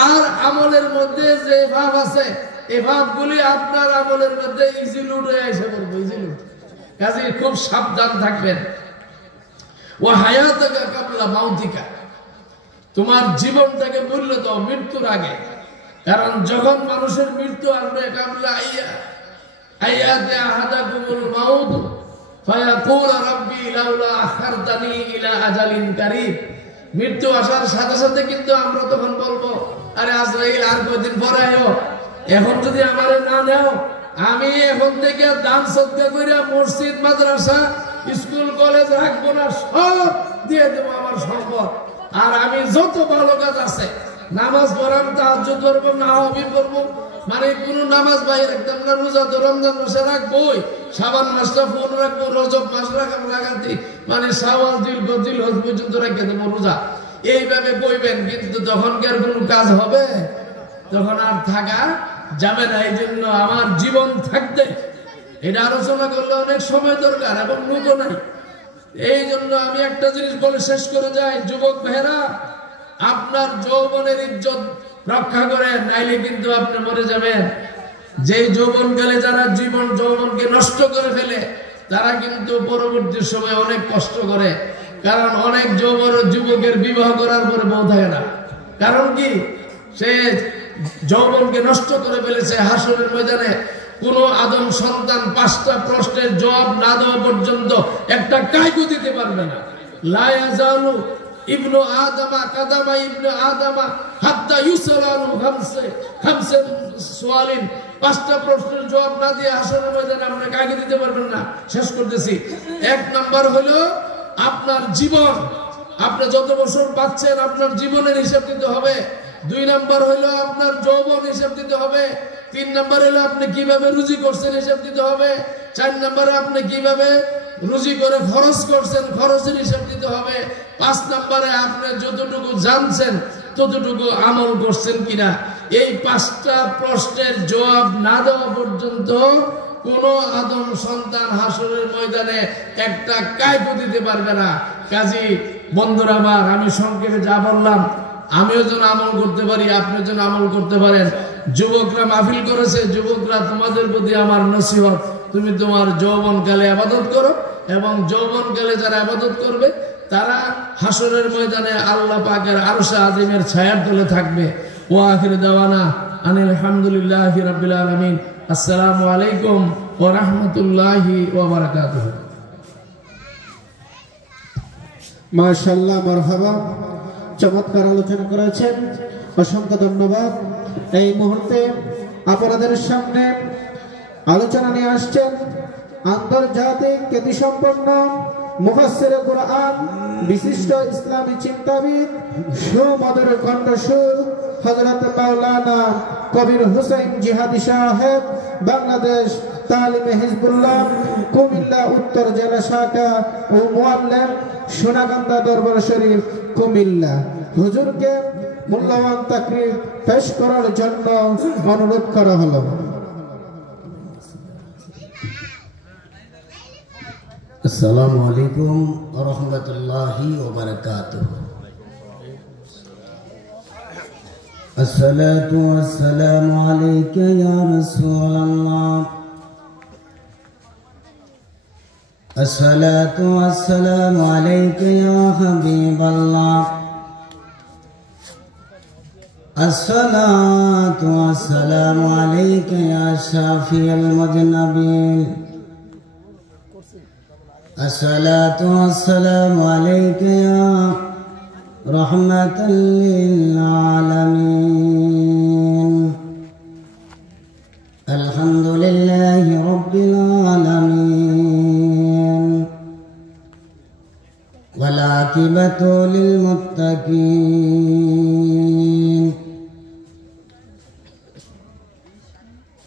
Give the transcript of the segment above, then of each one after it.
তার আমলের মধ্যে যে ভাব আছে এই ভাবগুলি আপনার আমলের মধ্যে ইজিলি উঠে এসে পড়বে, ইজিলি। কাজে খুব সাবধান থাকবেন। ওয়া হায়াতাকা কাবলা মাউতিকা, তোমার জীবনটাকে মূল্য দাও মৃত্যুর আগে। কারণ যখন মানুষের মৃত্যু আসবে, কাবলা আইয়াতে আহাদাকুমুল মাউত ফায়াকুল রাব্বি লাউলা আখারতানি ইলা আজালিন কারীব। মৃত্যু আসার সাথে সাথে কিন্তু আমরা তখন বলবো, আরে আজরাইল আর কয়দিন পরে আয়ো, এখন যদি আমারে না নাও, আমি এখন থেকে দান সদকা করে মসজিদ মাদ্রাসা স্কুল কলেজ রাখবো না, সব দিয়ে দেবো আমার সম্পদ। আর আমি যত ভালো কাজ আছে, নামাজ পড়াম, তাহাজ্জুদ করবো, নাওয়াবি পড়বো, মানে কোন নামাজ বাইরে রাখতাম না, রোজা তো রমজান মাসে রাখবোই, শাবান মাসটা ফোন রাখবো, রজব মাস রাখাতে মানে শাওয়াল জিলহজ পর্যন্ত রেখে দেবো রোজা। এইভাবে কইবেন, কিন্তু তখনকার কোন কাজ হবে? তখন আর থাকা যাবে না। এই জন্য আমার জীবন থাকতে এটা আলোচনা করলে অনেক সময় দরকার এবং নতুন নাই। এই জন্য আমি একটা জিনিস বলে শেষ করে যাই, যুবক ভাইরা, আপনার যৌবনের ইজ্জত রক্ষা করেন, নাইলে কিন্তু আপনি মরে যাবেন। যে যৌবনকালে যারা যৌবনকে নষ্ট করে ফেলে, তারা কিন্তু পরবর্তী সময় অনেক কষ্ট করে। কারণ অনেক যুবকের বিবাহ করার পরে বউ থাকে না। কারণ কি? সে যৌবনকে নষ্ট করে ফেলেছে। হাসরের ময়দানে কোন আদম সন্তান 5টা প্রশ্নের জবাব না দেওয়া পর্যন্ত একটা কাইকু দিতে পারবে না। লা ইয়াজালু ইবনু আদামা কাদামা ইবনু আদামা হাত্তা ইউসালানু খামসে সুয়ালিন। 5টা প্রশ্নের জবাব না দিয়ে হাসরের ময়দানে আপনি কাইকু দিতে পারবেন না। শেষ করতেছি। 1 নাম্বার হলো আপনার জীবন, আপনি যত বছর বাঁচছেন আপনার জীবনের হিসাব দিতে হবে। 2 নাম্বার হলো আপনার যৌবন হিসাব দিতে হবে। 3 নাম্বার হলো আপনি কিভাবে রুজি করছেন হিসাব দিতে হবে। 4 নাম্বারে আপনি কিভাবে রুজি করে খরচ করছেন, খরচের হিসাব দিতে হবে। 5 নাম্বারে আপনি যতটুকু জানছেন ততটুকু আমল করছেন কিনা। এই 5টা প্রশ্নের জবাব না দেওয়া পর্যন্ত কোন আদম সন্তান হাসরের ময়দানে একটা কাইকু দিতে পারবে না। কাজী বন্ধুরা আমার, আমি সংক্ষেপে যা বললাম, আমিও যেন আমল করতে পারি, আপনিও যেন আমল করতে পারেন। যুবকরা মাহফিল করেছে, যুবকরা তোমাদের প্রতি আমার নসিহত, তুমি তোমার যৌবনকালে ইবাদত করো, এবং যৌবনকালে যারা ইবাদত করবে তারা হাসরের ময়দানে আল্লাহ পাকের আরশে আজিমের ছায়ার তলে থাকবে। ওয়া আখির দাওয়ানা আনিল হামদুলিল্লাহি রাব্বিল আলামিন। আসসালামু আলাইকুম ওয়া রাহমাতুল্লাহি ওয়া বারাকাতুহু। মাশাআল্লাহ, মারহাবা, চমৎকার আলোচনা করেছেন, অসংখ্য ধন্যবাদ। এই মুহূর্তে আপনাদের সামনে আলোচনা নিয়ে আসছেন আন্তর্জাতিক খ্যাতিসম্পন্ন মুফাসসিরে কুরআন, বিশিষ্ট ইসলামী চিন্তাবিদ, সুমধুর কণ্ঠস্বর হযরত মাওলানা কবির হুসাইন জিহাদি সাহেব, বাংলাদেশ তালিমে হিজবুল্লাহ কুমিল্লা উত্তর জেলা শাখা ও মুআল্লিম, সোনাকান্দা দরবার শরীফ, কুমিল্লা। হুজুরকে মূল্যবান তাকরীর পেশ করার জন্য অনুরোধ করা হলো। আসসালামু আলাইকুম ওয়া রাহমাতুল্লাহি ওয়া বারাকাতুহু। আসসালাতু ওয়াসসালামু আলাইকা ইয়া রাসূলুল্লাহ। আসসালাতু ওয়াসসালামু আলাইকা ইয়া হাবিবাল্লাহ। আসসালাতু ওয়াসসালামু আলাইকা ইয়া শাফিউল মুজনাবিন। আসসালাতু ওয়াসসালামু আলাইকা ইয়া রাহমাতাল লিল আলামিন। আলহামদুলিল্লাহি রাব্বিল আলামিন ওয়াল আকিবাতু লিল মুত্তাকিন।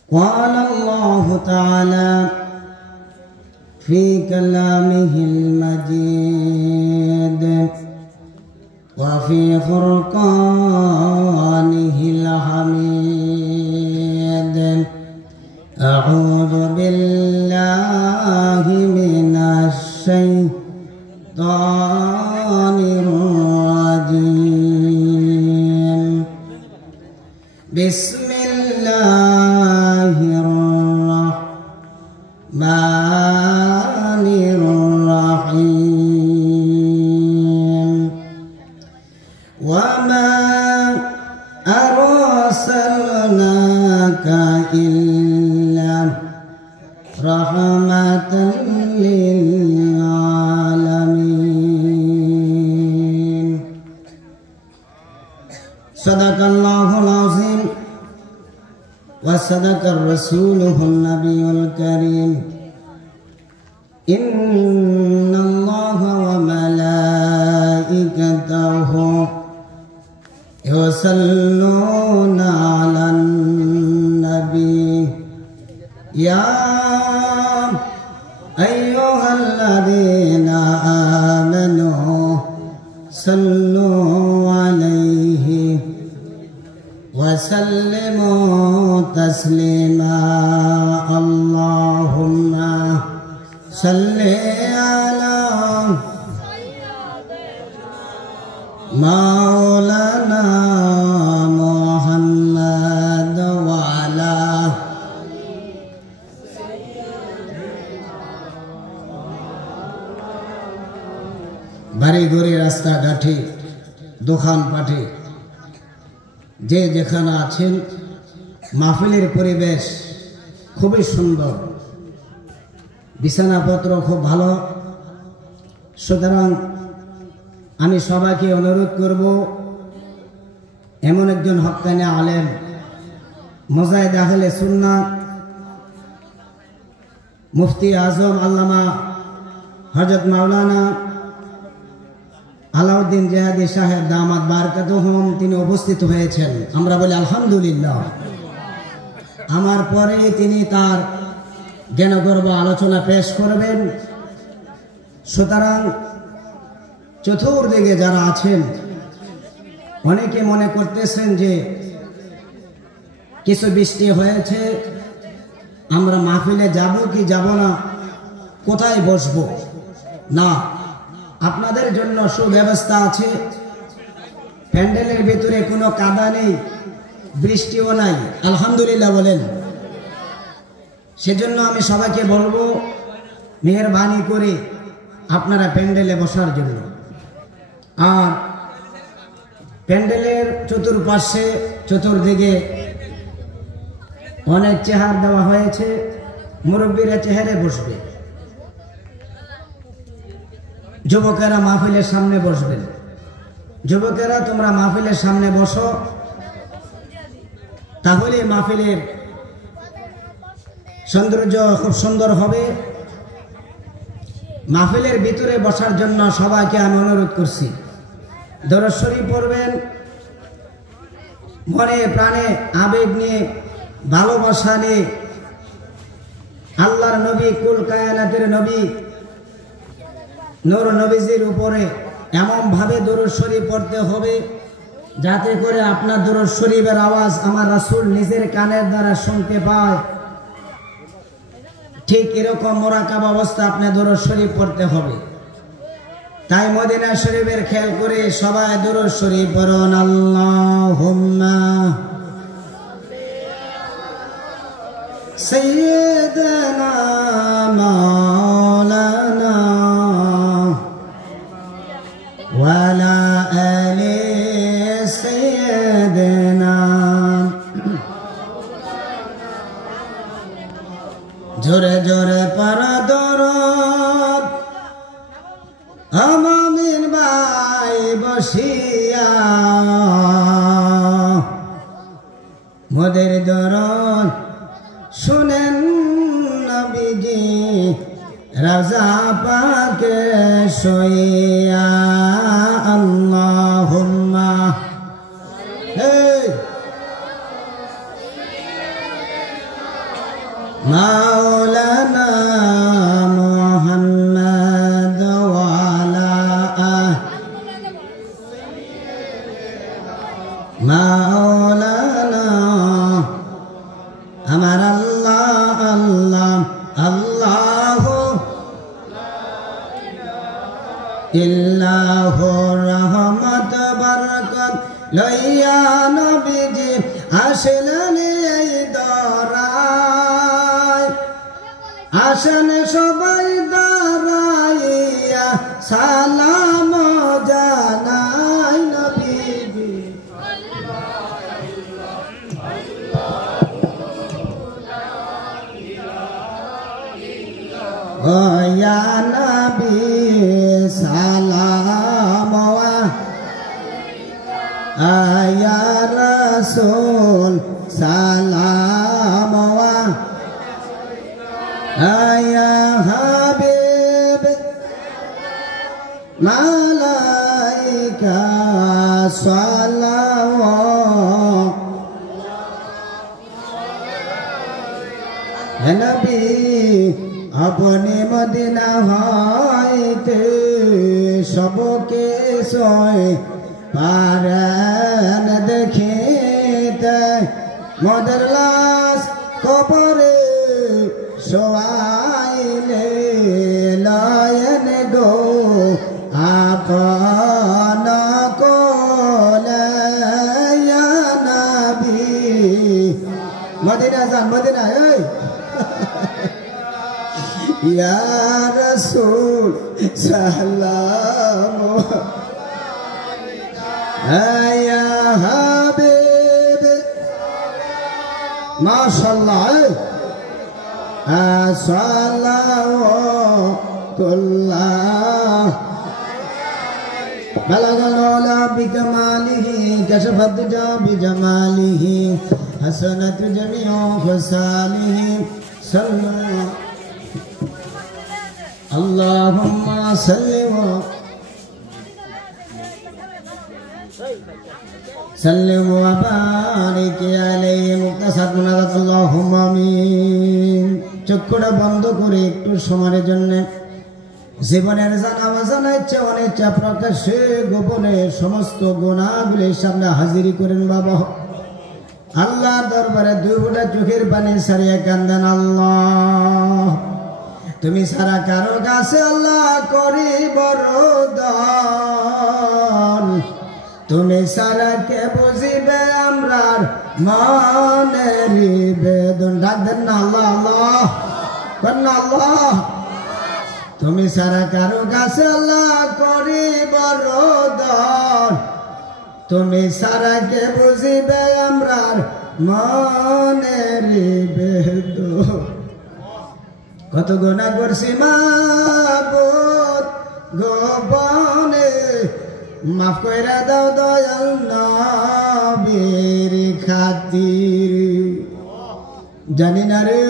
قال الله تعالى في كلامه المجيد وفي فرقانه الحميد. أعوذ بالله من الشيطان الرجيم. বিসমিল্লাহির রহমানির রহিম ওয়া মা আরসালনাকা ইল্লা রাহমাতাল লিল আলামিন। সাদাকাল্লাহুল আযীম ওয়া সাদাকার রাসূলুহুন নাবিয়ুল কারীম। ইন্নাল্লাহা ওয়া মালাইকাতাহু ইউসাল্লুনা আলান নবী ইয়া আইয়ুহাল্লাযীনা আমানু সাল্লু আলাইহি ওয়া সাল্লিমু তাসলিমা। আল্লাহুম্মা সাল্লি আলা মাওলানা মুহাম্মাদ ওয়া আলা বাড়ি ঘরে রাস্তাঘাটে দোকানপাটে যে যেখানে আছেন, মাহফিলের পরিবেশ খুবই সুন্দর, বিছানাপত্র খুব ভালো। সুতরাং আমি সবাইকে অনুরোধ করব, এমন একজন হক্কানি আলেম, মুজাহিদ আহলে সুন্নাহ, মুফতি আজম আল্লামা হযরত মাওলানা আলাউদ্দিন জিহাদি সাহেব দামাত বারকাতুহুম তিনি উপস্থিত হয়েছেন। আমরা বলি আলহামদুলিল্লাহ। আমার পরে তিনি তার জ্ঞানগর্ভ আলোচনা পেশ করবেন। সুতরাং চতুর্দিকে যারা আছেন, অনেকে মনে করতেছেন যে কিছু বৃষ্টি হয়েছে, আমরা মাহফিলে যাব কি যাব না, কোথায় বসবো। না, আপনাদের জন্য সুব্যবস্থা আছে। প্যান্ডেলের ভিতরে কোনো কাদা নেই, বৃষ্টিও নাই, আলহামদুলিল্লাহ বলেন। সেজন্য আমি সবাইকে বলবো, মেহেরবানি করে আপনারা প্যান্ডেলে বসার জন্য। আর প্যান্ডেলের চতুর্পাশে চতুর্দিকে অনেক চেহার দেওয়া হয়েছে, মুরব্বীরা চেহারে বসবে, যুবকেরা মাহফিলের সামনে বসবেন। যুবকেরা তোমরা মাহফিলের সামনে বসো, তাহলে মাহফিলের সৌন্দর্য খুব সুন্দর হবে। মাহফিলের ভিতরে বসার জন্য সবাইকে আমি অনুরোধ করছি, দরুদ শরীফ পড়বেন, মনে প্রাণে আবেগ নিয়ে, ভালোবাসা নিয়ে। আল্লাহর নবী, কুল কায়নাতের নবী নূর নবীজির উপরে এমন ভাবে দরুদ শরীফ পড়তে হবে যাতে করে আপনার দরুদ শরীফের আওয়াজ আমার রাসূল নিজের কানের দ্বারা শুনতে পায়। ঠিক এরকম মুরাকাবা অবস্থা আপনি দরুদ শরীফ পড়তে হবে। তাই মদিনা শরীফের খেয়াল করে সবাই দরুদ শরীফ পড়ুন। আল্লাহুম্মা সাইয়্যিদানা মাওলানা ওয়া আলা আলি সাইয়্যিদানা। জোরে জোরে পড়া দরুদ আমামিন ভাই বসিয়া, মোদের দরুদ শুনেন নবীজি রাজা পাকে শুইয়া। আল্লাহুম্মা মাওলানা মুহাম্মদ ওয়া আলা মাওলানা আমার আল্লাহ আল্লাহ আল্লাহু ইল্লাহু রহমত বরকত লইয়া নবীজি আসলেন এই দরায় আসেন সবাই দাঁড়াইয়া সালাম জানাই নবীজি ও ইয়া নবী সালাম আয়া রাসূল সালাম আয়া হাবিব মালাইকা সালাওয়াত হে নবী আপনি মদিনা হইতে সবকে সয় পারেন দেখিতে মদের লাশ কবরে শোয়াইলে লয়ন গো আপন কোলে ইয়া নবী মদিনা যান মদিনা এই ইয়া রাসূল সালাম আয়া হাবিব মাশাআল্লাহ সালাওয়াতুল্লাহ বালাগাল উলা বিকামালিহি কাশাফাত দুজা বিজামালিহি হাসানাত জামিউ খসালিহি সাল্লাল্লাহু আল্লাহুম্মা সাল্লি ওয়া সাল্লিম ওয়া বারিক আলাইহি মুক্তাসাদ মুনাজাত আল্লাহুম্মা আমিন চক্ষুটা বন্ধ করে একটু সময়ের জন্য জীবনের জানা অজানা ইচ্ছা অনিচ্ছা প্রকাশ্যে গোপনে সমস্ত গুনাহগুলির সামনে হাজির করেন বাবা আল্লাহ দরবারে দুই ফোঁটা চোখের পানি সারিয়ে কান্দেন আল্লাহ তুমি সারা কারো কাছে আল্লাহ করি বরদান তুমি সারা কে বুঝিবে আমরার মনের বেদন ডাক দেন না আল্লাহ আল্লাহ কন্যা আল্লাহ তুমি সারা কারো কাছে আল্লাহ করি বরদান তুমি সারা কে বুঝিবে আমরার মনের বেদন কত গুনাহ করছি মাবুদ গোপনে মাফ কইরা দাও দয়াল নবীর খাতির জানি না রে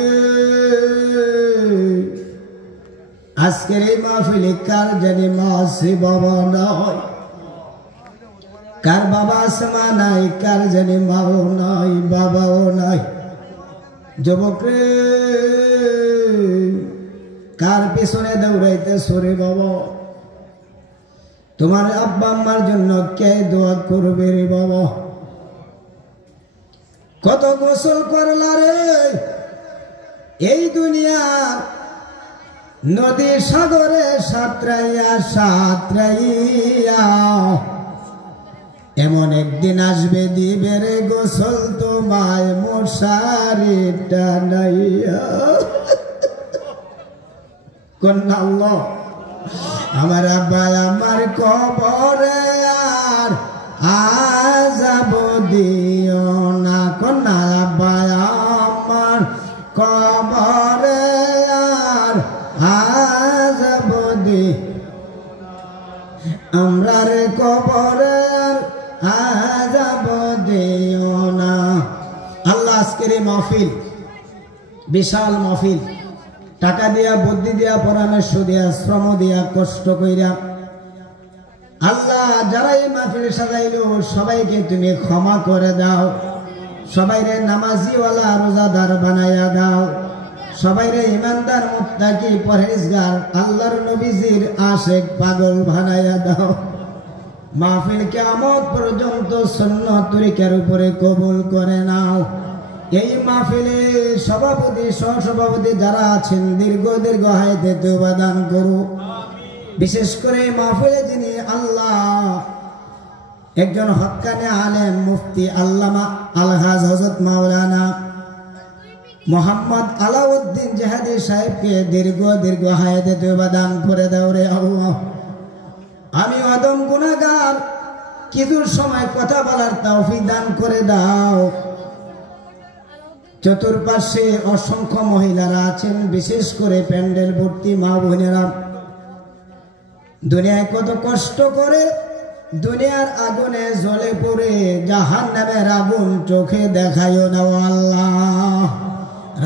আজকের এই মাহফিলে কার জানি মাসি বাবা নয় কার বাবা আসমা নাই কার জানি মাও নাই বাবাও নাই যুবক রে কার পেছনে দৌড়াইতে সরে বাবা তোমার আব্বা আম্মার জন্য কে দোয়া করবে রে বাবা কত গোসল করলা রে এই দুনিয়ার নদী সাগরে সাঁতরাইয়া সাঁতরাইয়া এমন একদিন আসবে দিবে রে গোসল তোমায় মশারি টানাইয়া কন্যা আল্লাহ আমার আব্বা আমার কবরে আর আযাব দিও না কন্যা আব্বা আমার কবরে আর আযাব দিও আমরা রে কবরে আযাব দিও না আল্লাহ আজকের এই মাহফিল বিশাল মাহফিল টাকা দিয়া বুদ্ধি দিয়া পরামর্শ দিয়া শ্রম দিয়া কষ্ট কইরা আল্লাহ যারা এই মাহফিল সাজাইলো সবাইকে তুমি ক্ষমা করে দাও সবাইরে নামাজিওয়ালা রোজাদার বানায়া দাও সবাইরে ইমানদার মুত্তাকি পরহেজগার আল্লাহর নবীজির আশিক পাগল বানায়া দাও মাহফিল কিয়ামত পর্যন্ত সুন্নাত তরিকার উপরে কবুল করে নাও এই মাহফিলে সভাপতি সহসভাপতি যারা আছেন দীর্ঘ দীর্ঘ হায়াতে তওবা দান করো বিশেষ করে মাহফিলে যিনি আল্লাহ একজন হক্কানে আলেম মুফতি আল্লামা আলহাজ হযরত মাওলানা মোহাম্মদ আলাউদ্দিন জাহাদি সাহেবকে দীর্ঘ হায়াতে তওবা দান করে দাও রে আল্লাহ। আমি অদম গুনাহগার, কিছু সময় কথা বলার তৌফিক দান করে দাও। চতুর্পাশে অসংখ্য মহিলারা আছেন, বিশেষ করে প্যান্ডেল ভর্তি মা বোনেরা। দুনিয়ায় কত কষ্ট করে দুনিয়ার আগুনে জ্বলে পড়ে, জাহান্নামের আগুন চোখে দেখায়ও না আল্লাহ।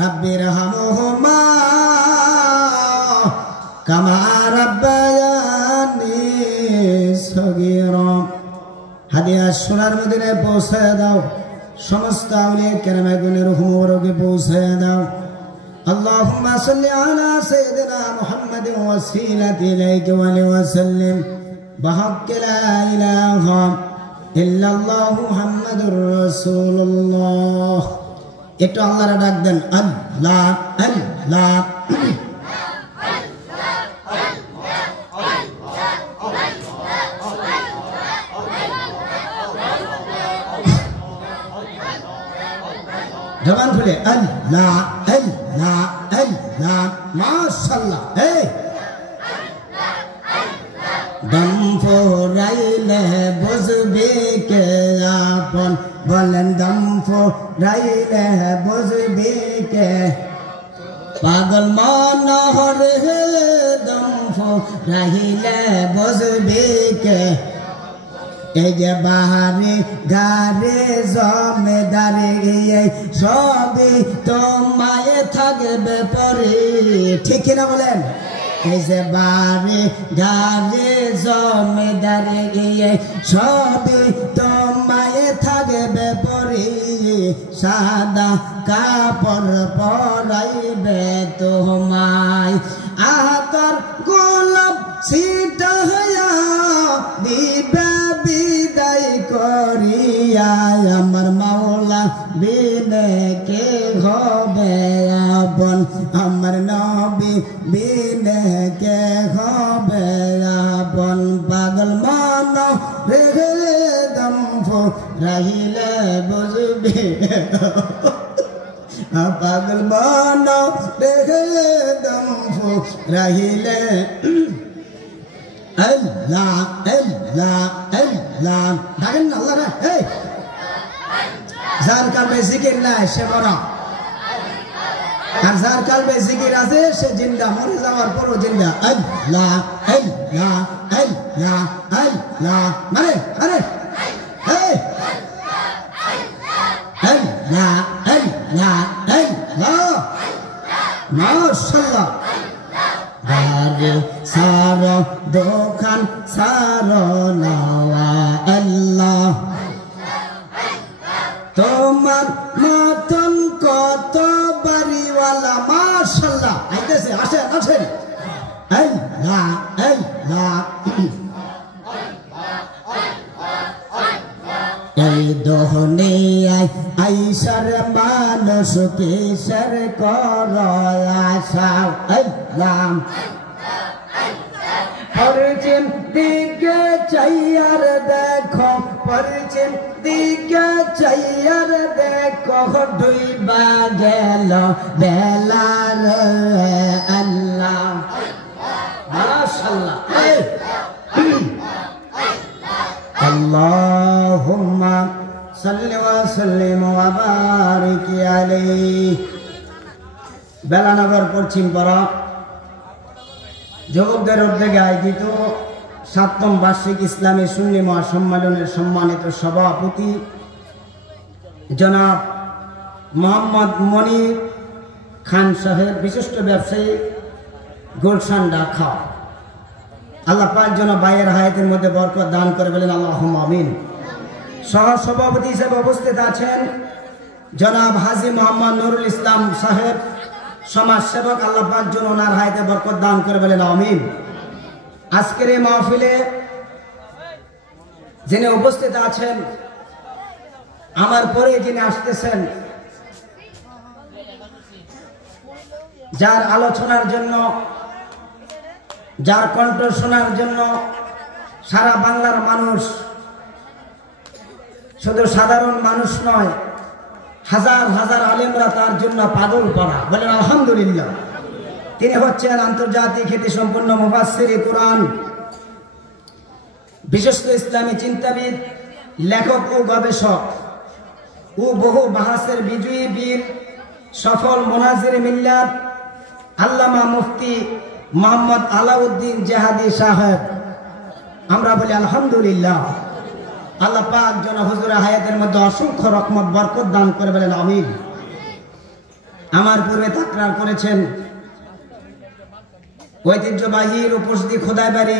রাব্বির হামহুমা কামা রাব্বায়ানি সগীরা। হাদিয়া সোনার মদিনায় পৌঁছায় দাও, সমস্ত আউলিয়া কেরাম গুণের হুমরকে পৌঁছায় দাও। আল্লাহুম্মা সাল্লি আলা সাইয়্যিদিনা মুহাম্মাদিন ওয়াসিলাতি ইলাইকা ওয়া আলিহি ওয়া সাল্লিম বিহাক্কি লা ইলাহা ইল্লাল্লাহু মুহাম্মাদুর রাসূলুল্লাহ। একটু আল্লাহরে ডাক দেন, আল্লাহ আল্লাহ। জবান খুলে আল্লাহ আল্লাহ আল্লাহ। মাশাআল্লাহ। এই দম ফোরাইলে বুঝবে কে আপন, বলেন দম ফোরাইলে বুঝবে কে পাগল মনোহর হে। দম ফোরাইলে বুঝবে কে এই যে বাহারে গারে জমেদারে, এই সবই তোমায় থাকবে পরে। ঠিক কিনা বলেন? এই যে বারে গারে জমেদারে, এই সবই তোমায় থাকবে পরে। সাদা কাপড় পরাইবে তোমায়, আতর গোলাপ ছিটাইয়া দিবে বিদায় করিয়া। আমার মাওলা বিনে কে হবে আপন, আমার নবী বিনে কে হবে আপন। পাগল মন রেখে দম ফোরাইলে বুঝবে, পাগল মন রেখে দম ফোরাইলে আল্লাহ আল্লাহ আল্লাহ। ডাকেন না আল্লাহ রে। এই যার কালবে জিকির নাই সে মরা, আর যার কালবে জিকির আছে সে জিন্দা, মরে যাওয়ার পরও জিন্দা। আল্লাহ আল্লাহ আল্লাহ আল্লাহ। মানে আরে এই আল্লাহ আল্লাহ আল্লাহ। মাশাআল্লাহ। বারে সারা দোকান সারা নাওয়া আল্লাহ, তোমার মতন কত বাড়িওয়ালা। মাশাআল্লাহ। আইতেছে, আসেন আসেন। আল্লাহ আল্লাহ। এই দুনিয়ায় আইসার মানুষ কিসের কর আশা। আল্লাহ পরিচিম দিকে চাইয়ার দেখো, পরিচিম দিকে চাইয়ার দেখো, ডুইবা গেল বেলার। আল্লাহ মাশাআল্লাহ। আল্লাহুম্মা সাল্লি ওয়া সাল্লিম ওয়া বারিক আলাইহি। বেলানগর পশ্চিম পাড়া যুবকদের উদ্যোগে আয়োজিত ৭ম বার্ষিক ইসলামী সুন্নি মহাসম্মেলনের সম্মানিত সভাপতি জনাব মোহাম্মদ মনির খান সাহেব, বিশিষ্ট ব্যবসায়ী, গুলশান ঢাকা। আল্লাহ পাক যেন ভাইয়ের হায়াতের মধ্যে বরকত দান করে বলেন আল্লাহুম্মা আমিন। সহ সভাপতি হিসেবে উপস্থিত আছেন জনাব হাজী মোহাম্মদ নুরুল ইসলাম সাহেব, সমাজ সেবক। আল্লাহ পাক যেন ওনার হায়াতে বরকত দান করে বলেন আমিন। আজকের এই মাহফিলে যিনি উপস্থিত আছেন, আমার পরে যিনি আসতেছেন, যার আলোচনার জন্য, যার কণ্ঠ শোনার জন্য সারা বাংলার মানুষ শুধু সাধারণ মানুষ নয়, হাজার হাজার আলেমরা তার জন্য পাগল করা। বলেন আলহামদুলিল্লাহ। তিনি হচ্ছেন আন্তর্জাতিক খ্যাতি সম্পন্ন মুফাসসির কোরআন, বিশিষ্ট ইসলামী চিন্তাবিদ, লেখক ও গবেষক ও বহু বাহাসের বিজয়ী বীর, সফল মুনাজির মিল্লাত আল্লামা মুফতি মোহাম্মদ আলাউদ্দিন জেহাদি সাহেব। আমরা বলি আলহামদুলিল্লাহ। আল্লাহ পাক যেন হুজুরের হায়াতের মধ্যে অসংখ্য রহমত বরকত দান করে, বলেন আমিন। আমার পূর্বে তাকরার করেছেন ঐতিহ্যবাহী উপস্থিতি খোদাইবাড়ি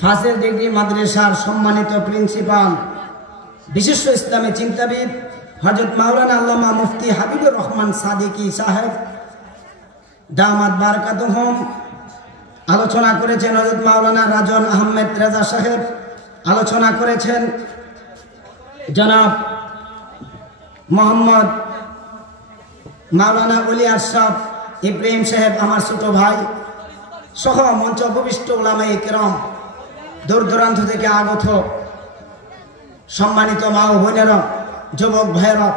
ফাজিল ডিগ্রি মাদ্রাসার সম্মানিত প্রিন্সিপাল, বিশিষ্ট ইসলামী চিন্তাবিদ হযরত মাওলানা আল্লামা মুফতি হাবিবুর রহমান সাদিকি সাহেব দামাত বারাকাতুহুম। আলোচনা করেছেন হযরত মাওলানা রাজন আহমেদ রেজা সাহেব। আলোচনা করেছেন জনাব মোহাম্মদ মাওলানা ওলি আশরাফ ইব্রাহিম সাহেব, আমার ছোট ভাই সহ মঞ্চ উপবিষ্ট উলামায়ে কেরাম, দূর দূরান্ত থেকে আগত সম্মানিত মা ও বোনেরা, যুবক ভাইয়েরা,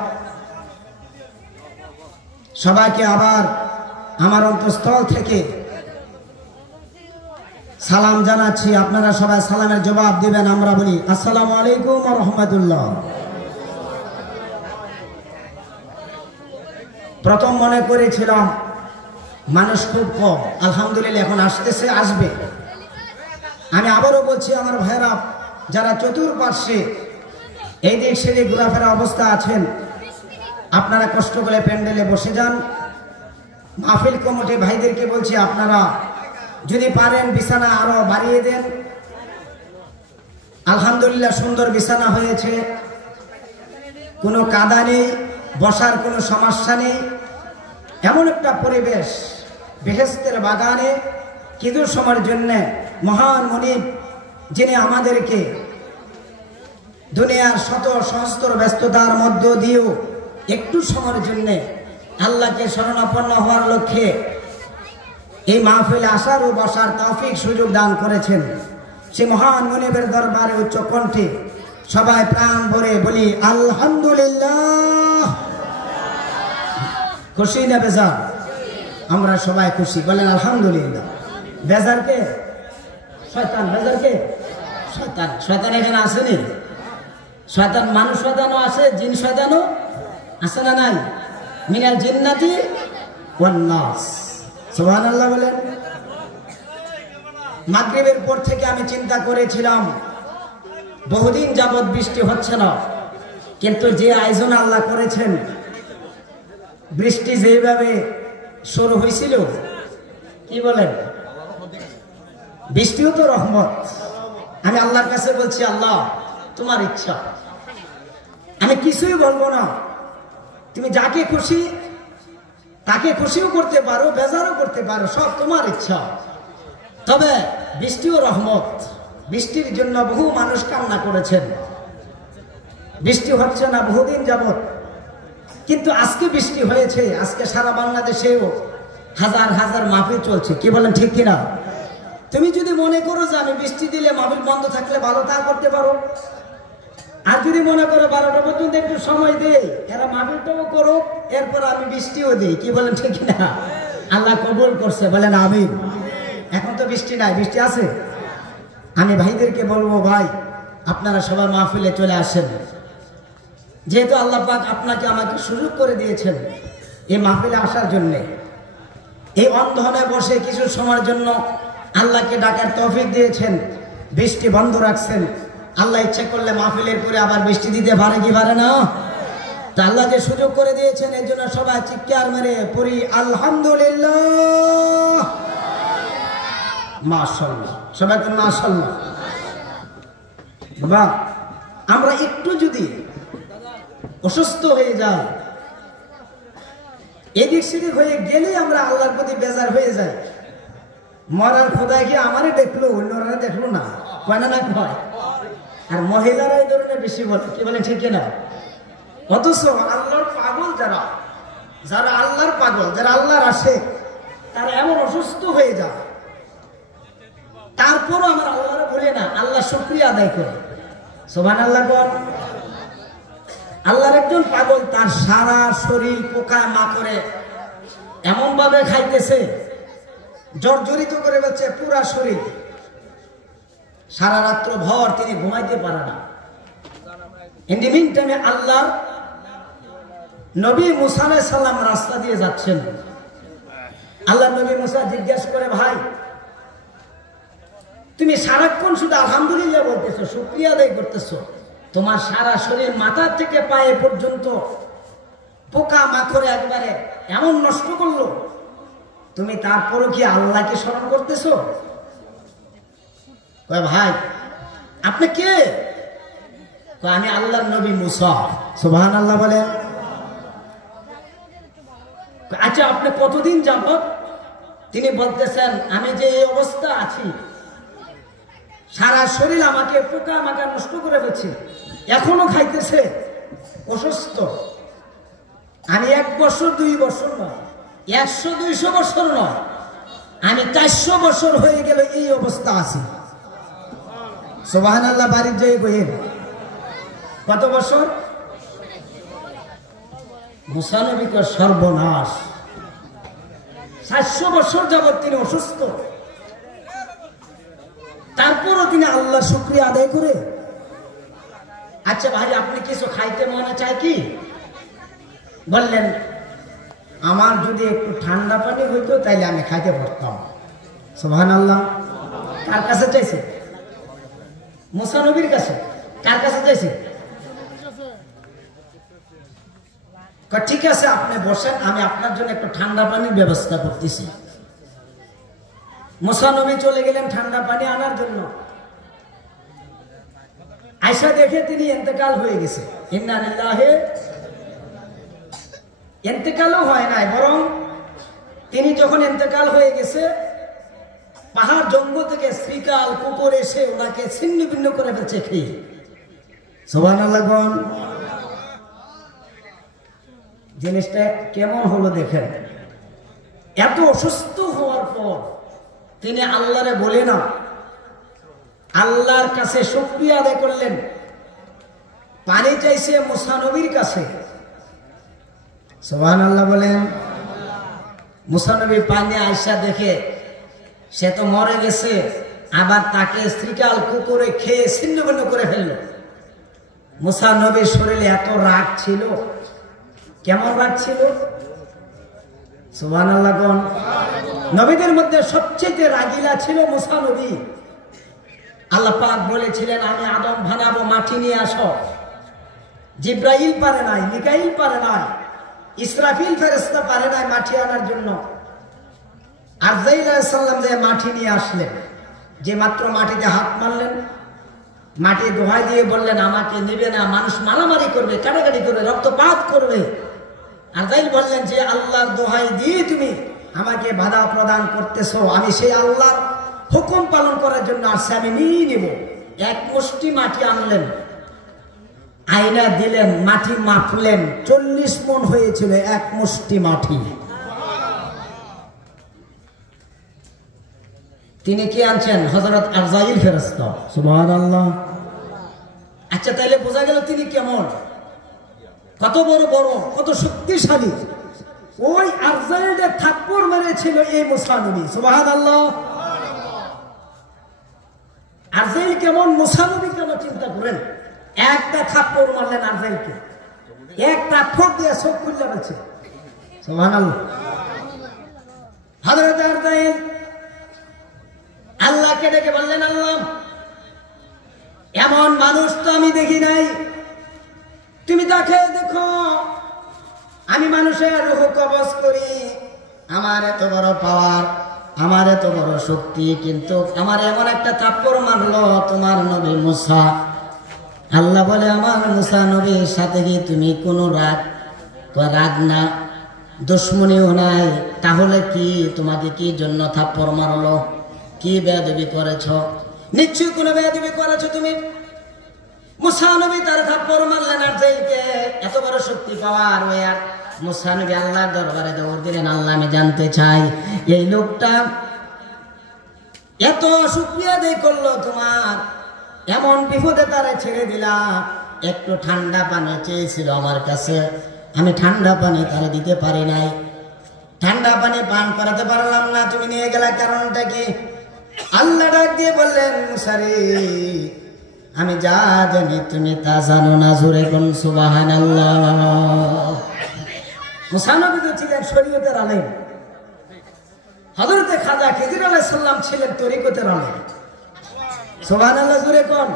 সবাইকে আবার আমার অন্তঃস্থল থেকে সালাম জানাচ্ছি। আপনারা সবাই সালামের জবাব দিবেন। আমরা বলি আসসালামু আলাইকুম ওয়া রাহমাতুল্লাহ। প্রথম মনে করেছিলাম মানুষ খুব কম, আলহামদুলিল্লাহ এখন আসতেছে, আসবে। আমি আবারও বলছি আমার ভাইরা যারা চতুর্পার্শ্বে এই দিক সেদিক ঘোরাফেরা অবস্থা আছেন, আপনারা কষ্ট করে প্যান্ডেলে বসে যান। মাহফিল কমিটি ভাইদেরকে বলছি আপনারা যদি পারেন বিছানা আরো বাড়িয়ে দেন। আলহামদুলিল্লাহ সুন্দর বিছানা হয়েছে, কোনো কাদা নেই, বসার কোনো সমস্যা নেই। এমন একটা পরিবেশ বেহেশতের বাগানে কিছু সময়ের জন্য মহান মনিব যিনি আমাদেরকে দুনিয়ার শত সহস্র ব্যস্ততার মধ্য দিয়েও একটু সময়ের জন্য আল্লাহকে শরণাপন্ন হওয়ার লক্ষ্যে এই মাহফিলে আসার ও বসার তৌফিক সুযোগ দান করেছেন, সে মহান মনিবের দরবারে উচ্চ কণ্ঠে সবাই প্রাণ ভরে বলি আলহামদুলিল্লাহ। খুশি না বেজার? আমরা সবাই খুশি, বলেন আলহামদুলিল্লাহ। বেজার কে? শয়তান। বেজার কে? শয়তান। শয়তান এখানে আসেনি? শয়তান মানুষ শয়তানও আছে, জিন শয়তানও আছে না নাই? মিনাল জিন্নাতি ওয়ান নাস। সুবহানাল্লাহ বলেন। মাগরিবের পর থেকে আমি চিন্তা করেছিলাম বহুদিন যাবৎ বৃষ্টি হচ্ছে না, কিন্তু যে আয়োজন আল্লাহ করেছেন, বৃষ্টি যেভাবে শুরু হয়েছিল, কি বলেন, বৃষ্টিও তো রহমত। আমি আল্লাহর কাছে বলছি আল্লাহ তোমার ইচ্ছা, আমি কিছুই বলবো না, তুমি যাকে খুশি তাকে খুশিও করতে পারো, বেজারও করতে পারো, সব তোমার ইচ্ছা। তবে বৃষ্টিও রহমত। বৃষ্টির জন্য বহু মানুষ কান্না করেছেন, বৃষ্টি হচ্ছে না বহুদিন যাবৎ, কিন্তু আজকে বৃষ্টি হয়েছে। আজকে সারা বাংলাদেশেও হাজার হাজার মাহফিল চলছে, কি বলেন ঠিক কিনা? তুমি যদি মনে করো যে আমি বৃষ্টি দিলে মাহফিল বন্ধ থাকলে ভালো, তা করতে পারো। আর যদি মনে করো 12টা পর্যন্ত একটু সময় দেই, এরা মাহফিলটাও করুক, এরপর আমি বৃষ্টিও দিই, কি বলেন ঠিক কিনা? আল্লাহ কবুল করছে, বলেন আমিন। এখন তো বৃষ্টি নাই, বৃষ্টি আছে। আমি ভাইদেরকে বলবো, ভাই আপনারা সবাই মাহফিলে চলে আসেন। যেহেতু আল্লাহ পাক আপনাকে আমাকে সুযোগ করে দিয়েছেন এই মাহফিলে আসার জন্য, এই অন্ধনে বসে কিছু সময়ের জন্য আল্লাহকে ডাকার তৌফিক দিয়েছেন, বৃষ্টি বন্ধ রাখছেন। আল্লাহ ইচ্ছা করলে মাহফিলের পরে আবার বৃষ্টি দিতে পারে কি পারে না? তা আল্লাহ যে সুযোগ করে দিয়েছেন, এর জন্য সবাই চিৎকার মেরে পড়ি আলহামদুলিল্লাহ, মাশাআল্লাহ। সবাই কোন মাশাআল্লাহ। বাবা আমরা একটু যদি অসুস্থ হয়ে যাই, এদিক সেদিক হয়ে গেলে আমরা আল্লাহর প্রতি বেজার হয়ে যাই। মরার খোদায় কি আমারই দেখলো, অন্যরা দেখলো না, কয় না কয়? আর মহিলারা এই ধরনের বেশি বলে, কি বলে ঠিক না? অথচ আল্লাহর পাগল যারা, যারা আল্লাহর পাগল, যারা আল্লাহর আশিক, তারা এমন অসুস্থ হয়ে যায়, তারপরও আমার আল্লাহরা বলে না, আল্লাহ শুকরিয়া আদায় করে। সুবহানাল্লাহ বল। আল্লাহর একজন পাগল, তার সারা শরীর পোকায় মাকড়ে এমন ভাবে খাইতেছে, জর্জরিত করে ফেলছে পুরা শরীর। সারা রাত্র ভর তিনি ঘুমাইতে পারে না। ইন দি মিন টাইমে আল্লাহর নবী মুসা আলাইহিস সালাম রাস্তা দিয়ে যাচ্ছেন। আল্লাহ নবী মুসা জিজ্ঞাসা করে, ভাই তুমি সারাক্ষণ শুধু আলহামদুলিল্লাহ বলতেছো, শুকরিয়া আদায় করতেছো, তোমার সারা শরীর মাথা থেকে পায়ে পর্যন্ত পোকা মাকড়ে একবারে এমন নষ্ট করলো, তুমি তারপরও কি আল্লাহকে স্মরণ করতেছো? ভাই আপনি কে? আমি আল্লাহর নবী মুসা। সুবহানাল্লাহ বলেন। আচ্ছা আপনি কতদিন যাবত? তিনি বলতেছেন, আমি যে এই অবস্থা আছি, সারা শরীর আমাকে পোকা মাকা নষ্ট করে ফেলছে, এখনো খাইতেছে, অসুস্থ। আমি 1 বছর 2 বছর নয়, 100-200 বছর নয়, আমি 400 বছর হয়ে গেল এই অবস্থা আছি। সুবহানাল্লাহ বাড়ির যাই কইেন। কত বছর? মুসা নবীর সর্বনাশ। 400 বছর যাবত তিনি অসুস্থ, তারপরও তিনি আল্লাহ শুকরিয়া আদায় করে। আচ্ছা ভাই আপনি কিছু খাইতে মনে চায় কি? বললেন, আমার যদি একটু ঠান্ডা পানি হইতো তাইলে আমি খাইতে পারতাম। সুবহানাল্লাহ। কার কাছে চাইছে? মুসা নবীর কাছে। কার কাছে চাইছে? ঠিক আছে আপনি বসেন, আমি আপনার জন্য একটু ঠান্ডা পানির ব্যবস্থা করতেছি। মুসা নবী চলে গেলেন ঠান্ডা পানি আনার জন্য। আয়সা দেখে তিনি ইন্তেকাল হয়ে গেছে। ইন্না লিল্লাহি। ইন্তেকালও হয় নাই, বরং তিনি যখন ইন্তেকাল হয়ে গেছে, পাহাড় জঙ্গল থেকে শ্রীকাল কুকুর এসে ওনাকে ছিন্ন ভিন্ন করে ফেলছে খেয়ে। সুবহানাল্লাহ। জিনিসটা কেমন হলো দেখেন। এত অসুস্থ হওয়ার পর তিনি আল্লাহরে বলে না, আল্লাহর কাছে শুকরিয়া আদায় করলেন। পানি চাইছে মুসা নবীর কাছে। সুবহানাল্লাহ বলেন। মুসা নবী পানি আয়সা দেখে সে তো মরে গেছে, আবার তাকে শ্রীকাল কুকুরে খেয়ে ছিন্ন ভিন্ন করে ফেললো। মুসা নবীর শরীরে এত রাগ ছিল। কেমন রাগ ছিল? সুবহানাল্লাহ। নবীদের মধ্যে সবচেয়ে রাগিলা ছিল মুসা নবী। আল্লাহ পাক বলেছিলেন, আমি আদম বানাবো, মাটি নিয়ে আসো। জিব্রাইল পারে নাই, মিকাইল পারে নাই, ইসরাফিল ফেরেশতা পারে নাই মাটি আনার জন্য। আজরাইল আলাইহিস সালাম যে মাটি নিয়ে আসলেন, যে মাত্র মাটিতে হাত মারলেন, মাটি দোহাই দিয়ে বললেন, আমাকে নেবে না, মানুষ মারামারি করবে, কাটাকাটি করবে, রক্তপাত করবে। আজরাইল বললেন, যে আল্লাহর দোহাই দিয়ে তুমি আমাকে বাধা প্রদান করতেছো, আমি সেই আল্লাহর হুকুম পালন করার জন্য আসছে, আমি নিয়ে নেব। 1 মুষ্টি মাটি আনলেন, আয়না দিলেন, মাটি মাপলেন, 40 মণ হয়েছিল 1 মুষ্টি মাটি। তিনি কি আনছেন? হযরত আজরাইল ফেরেশতা। সুবহানাল্লাহ। আচ্ছা তাহলে বোঝা গেল তিনি কেমন, কত বড় বড়, কত শক্তিশালী। ওই আজরাইলকে থাপ্পড় মেরেছিল এই মুসা নবী। সুবহানাল্লাহ। আজরাইল কেমন, মুসা নবী কেমন চিন্তা করেন। একটা থাপ্পড় মারলেন আজরাইলকে, একটা থাপ্পড় দিয়ে চোখ খুলে ফেলছে। সুবহানাল্লাহ। হযরত আজরাইল আল্লাহকে ডেকে বললেন, আল্লাহ এমন মানুষ তো আমি দেখি নাই, তুমি তাকে দেখো। আমি মানুষের রূহ কবজ করি, আমার এত বড় পাওয়ার, আমার এত বড় শক্তি, কিন্তু আমার এমন একটা থাপ্পড় মারলো তোমার নবী মুসা। আল্লাহ বলে, আমার মুসা নবীর সাথে কি তুমি কোনো রাগ না, দুশ্মনীও নাই, তাহলে কি তোমাকে কি জন্য থাপ্পড় মারলো? কি বেয়াদবি করেছ? নিশ্চয়ই কোনো বেয়াদবি করেছো তুমি। মুসা নবী তার থাপ্পড় মারলেন আজরাইলকে, এত বড় শক্তি পাওয়ার। ওই আর মুসা নবী আল্লাহর দরবারে দৌড় দিলেন, আল্লাহ আমি জানতে চাই এই লোকটা এত শুকরিয়া আদায় করলো তোমার, এমন বিপদে তারা ছেড়ে দিলা, একটু ঠান্ডা পানি চেয়েছিল আমার কাছে, আমি ঠান্ডা পানি তারা দিতে পারি নাই, ঠান্ডা পানি পান করাতে পারলাম না, তুমি নিয়ে গেলা কারণটা কি? আল্লাহ ডাক দিয়ে বললেন, মুসা রে, আমি যা জানি তুমি তা জানো না, জোরে কোন সুবহানাল্লাহ। মুসা নবী তো ছিলেন শরীয়তের আলেম, হযরতে খাজা খিজির আলাইহিস সালাম ছিলেন তরিকতের আলেম। সুবহানাল্লাহ, জোরে কোন।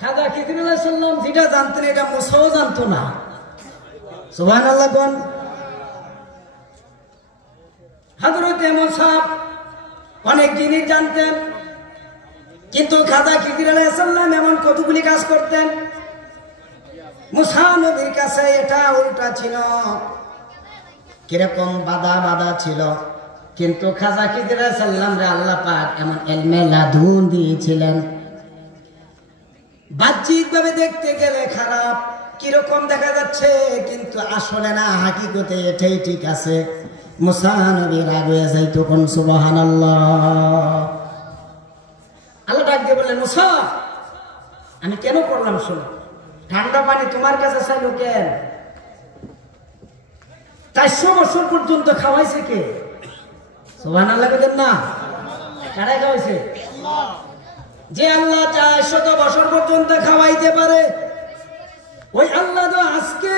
খাজা খিজির আলাইহিস সালাম যেটা জানতেন এটা মুসাও জানতো না। সুবহানাল্লাহ কোন। হযরতে মুসা অনেক জিনিস জানতেন, কিন্তু খাজা খিজির আলাইহিস সালাম এমন কতগুলি কাজ করতেন, মুসা নবীর কাছে এটা উল্টা ছিল, কিরকম বাধা বাধা ছিল। কিন্তু খাজা খিজির আলাইহিস সালাম রে আল্লাহ পাক এমন ইলমে লাদুন দিয়েছিলেন, বাহ্যিক ভাবে দেখতে গেলে খারাপ, কিরকম দেখা যাচ্ছে, কিন্তু আসলে না, হাকিকতে এটাই ঠিক আছে। মুসা নবী রাগ হয়ে যাইতো, কোন সুবহানাল্লাহ। আল্লাহ ডাক দিয়ে বললেন, মুসা আমি কেন করলাম শোনো, ঠান্ডা পানি তোমার কাছে চাইলো কেন? 400 বছর পর্যন্ত খাওয়াইছে কে? সুবহানাল্লাহ বলেন না, কারা খাওয়াইছে? যে আল্লাহ 400 বছর পর্যন্ত খাওয়াইতে পারে, ওই আল্লাহ তো আজকে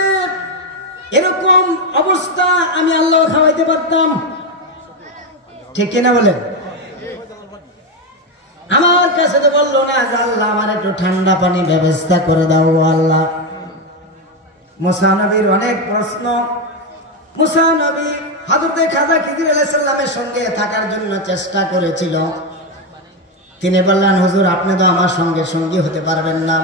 এরকম অবস্থা আমি আল্লাহ খাওয়াইতে পারতাম, ঠিক কিনা বলেন? আমার কাছে তো বললো না যে আল্লাহ আমার একটু ঠান্ডা পানি ব্যবস্থা করে দাও আল্লাহ। মুসা নবীর অনেক প্রশ্ন, মুসা নবী হযরতে খাজা খিজির আলাইহিস সালামের সঙ্গে থাকার জন্য চেষ্টা করেছিল। তিনি বললেন, হুজুর আপনি তো আমার সঙ্গে সঙ্গী হতে পারবেন না,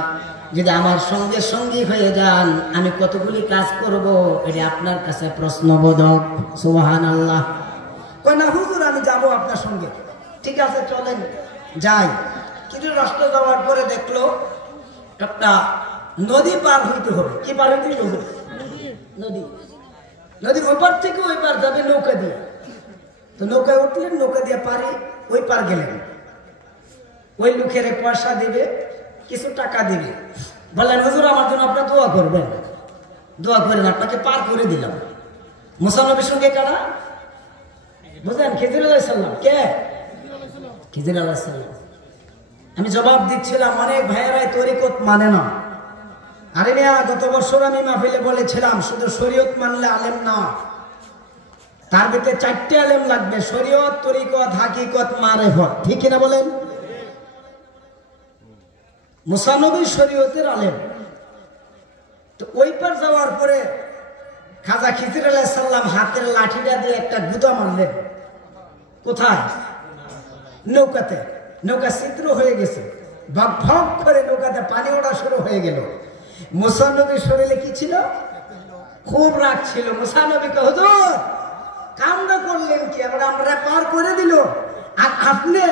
যদি আমার সঙ্গে সঙ্গী হয়ে যান আমি কতগুলি কাজ করব, এটা আপনার কাছে প্রশ্নবোধক। সুবহানাল্লাহ। কই না হুজুর আমি যাব আপনার সঙ্গে। ঠিক আছে চলেন যাই। কিছু রাস্তা যাওয়ার পরে দেখলো একটা নদী পার হইতে হবে। কি পার হইতে হবে? নদী। নদীর ওই পার থেকে ওই পার যাবে নৌকা দিয়ে। তো নৌকায় উঠলেন, নৌকা দিয়ে পারি ওই পার গেলেন। ওই লোকের পয়সা দিবে, কিছু টাকা দিবে, বললেন হুজুর আমার জন্য আপনার দোয়া করবেন, দোয়া করেন, আপনাকে পার করে দিলাম। মুসা নবীর সঙ্গে কারা? বুঝলেন? খিজির আলাইহিস সালাম। কে? খিজির আলাইহিস সালাম। আমি জবাব দিচ্ছিলাম, অনেক ভাইয়েরাই তরিকত মানে না। আরে মিয়া, গত বছর আমি মাহফিলে বলেছিলাম শুধু শরীয়ত মানলে আলেম না, তার ভিতরে 4টে আলেম লাগবে, শরীয়ত, তরিকত, হাকিকত, মারেফত। ঠিক কিনা বলেন? মুসা নবী শরীয়তের আলেম। তো ওই পার যাওয়ার পরে খাজা খিজির আলাইহিস সালাম হাতের লাঠিটা দিয়ে একটা গুঁতা মারলেন। কোথায়? নৌকাতে। নৌকা ছিদ্র হয়ে গেছে, ভাগ ভাগ করে নৌকাতে পানি ওঠা শুরু হয়ে গেল। মুসা নবীর শরীরে কি ছিল? খুব রাগ ছিল। মুসা নবীকে, হুজুর কামনা করলেন কি, আমরা পার করে দিল, আর আপনি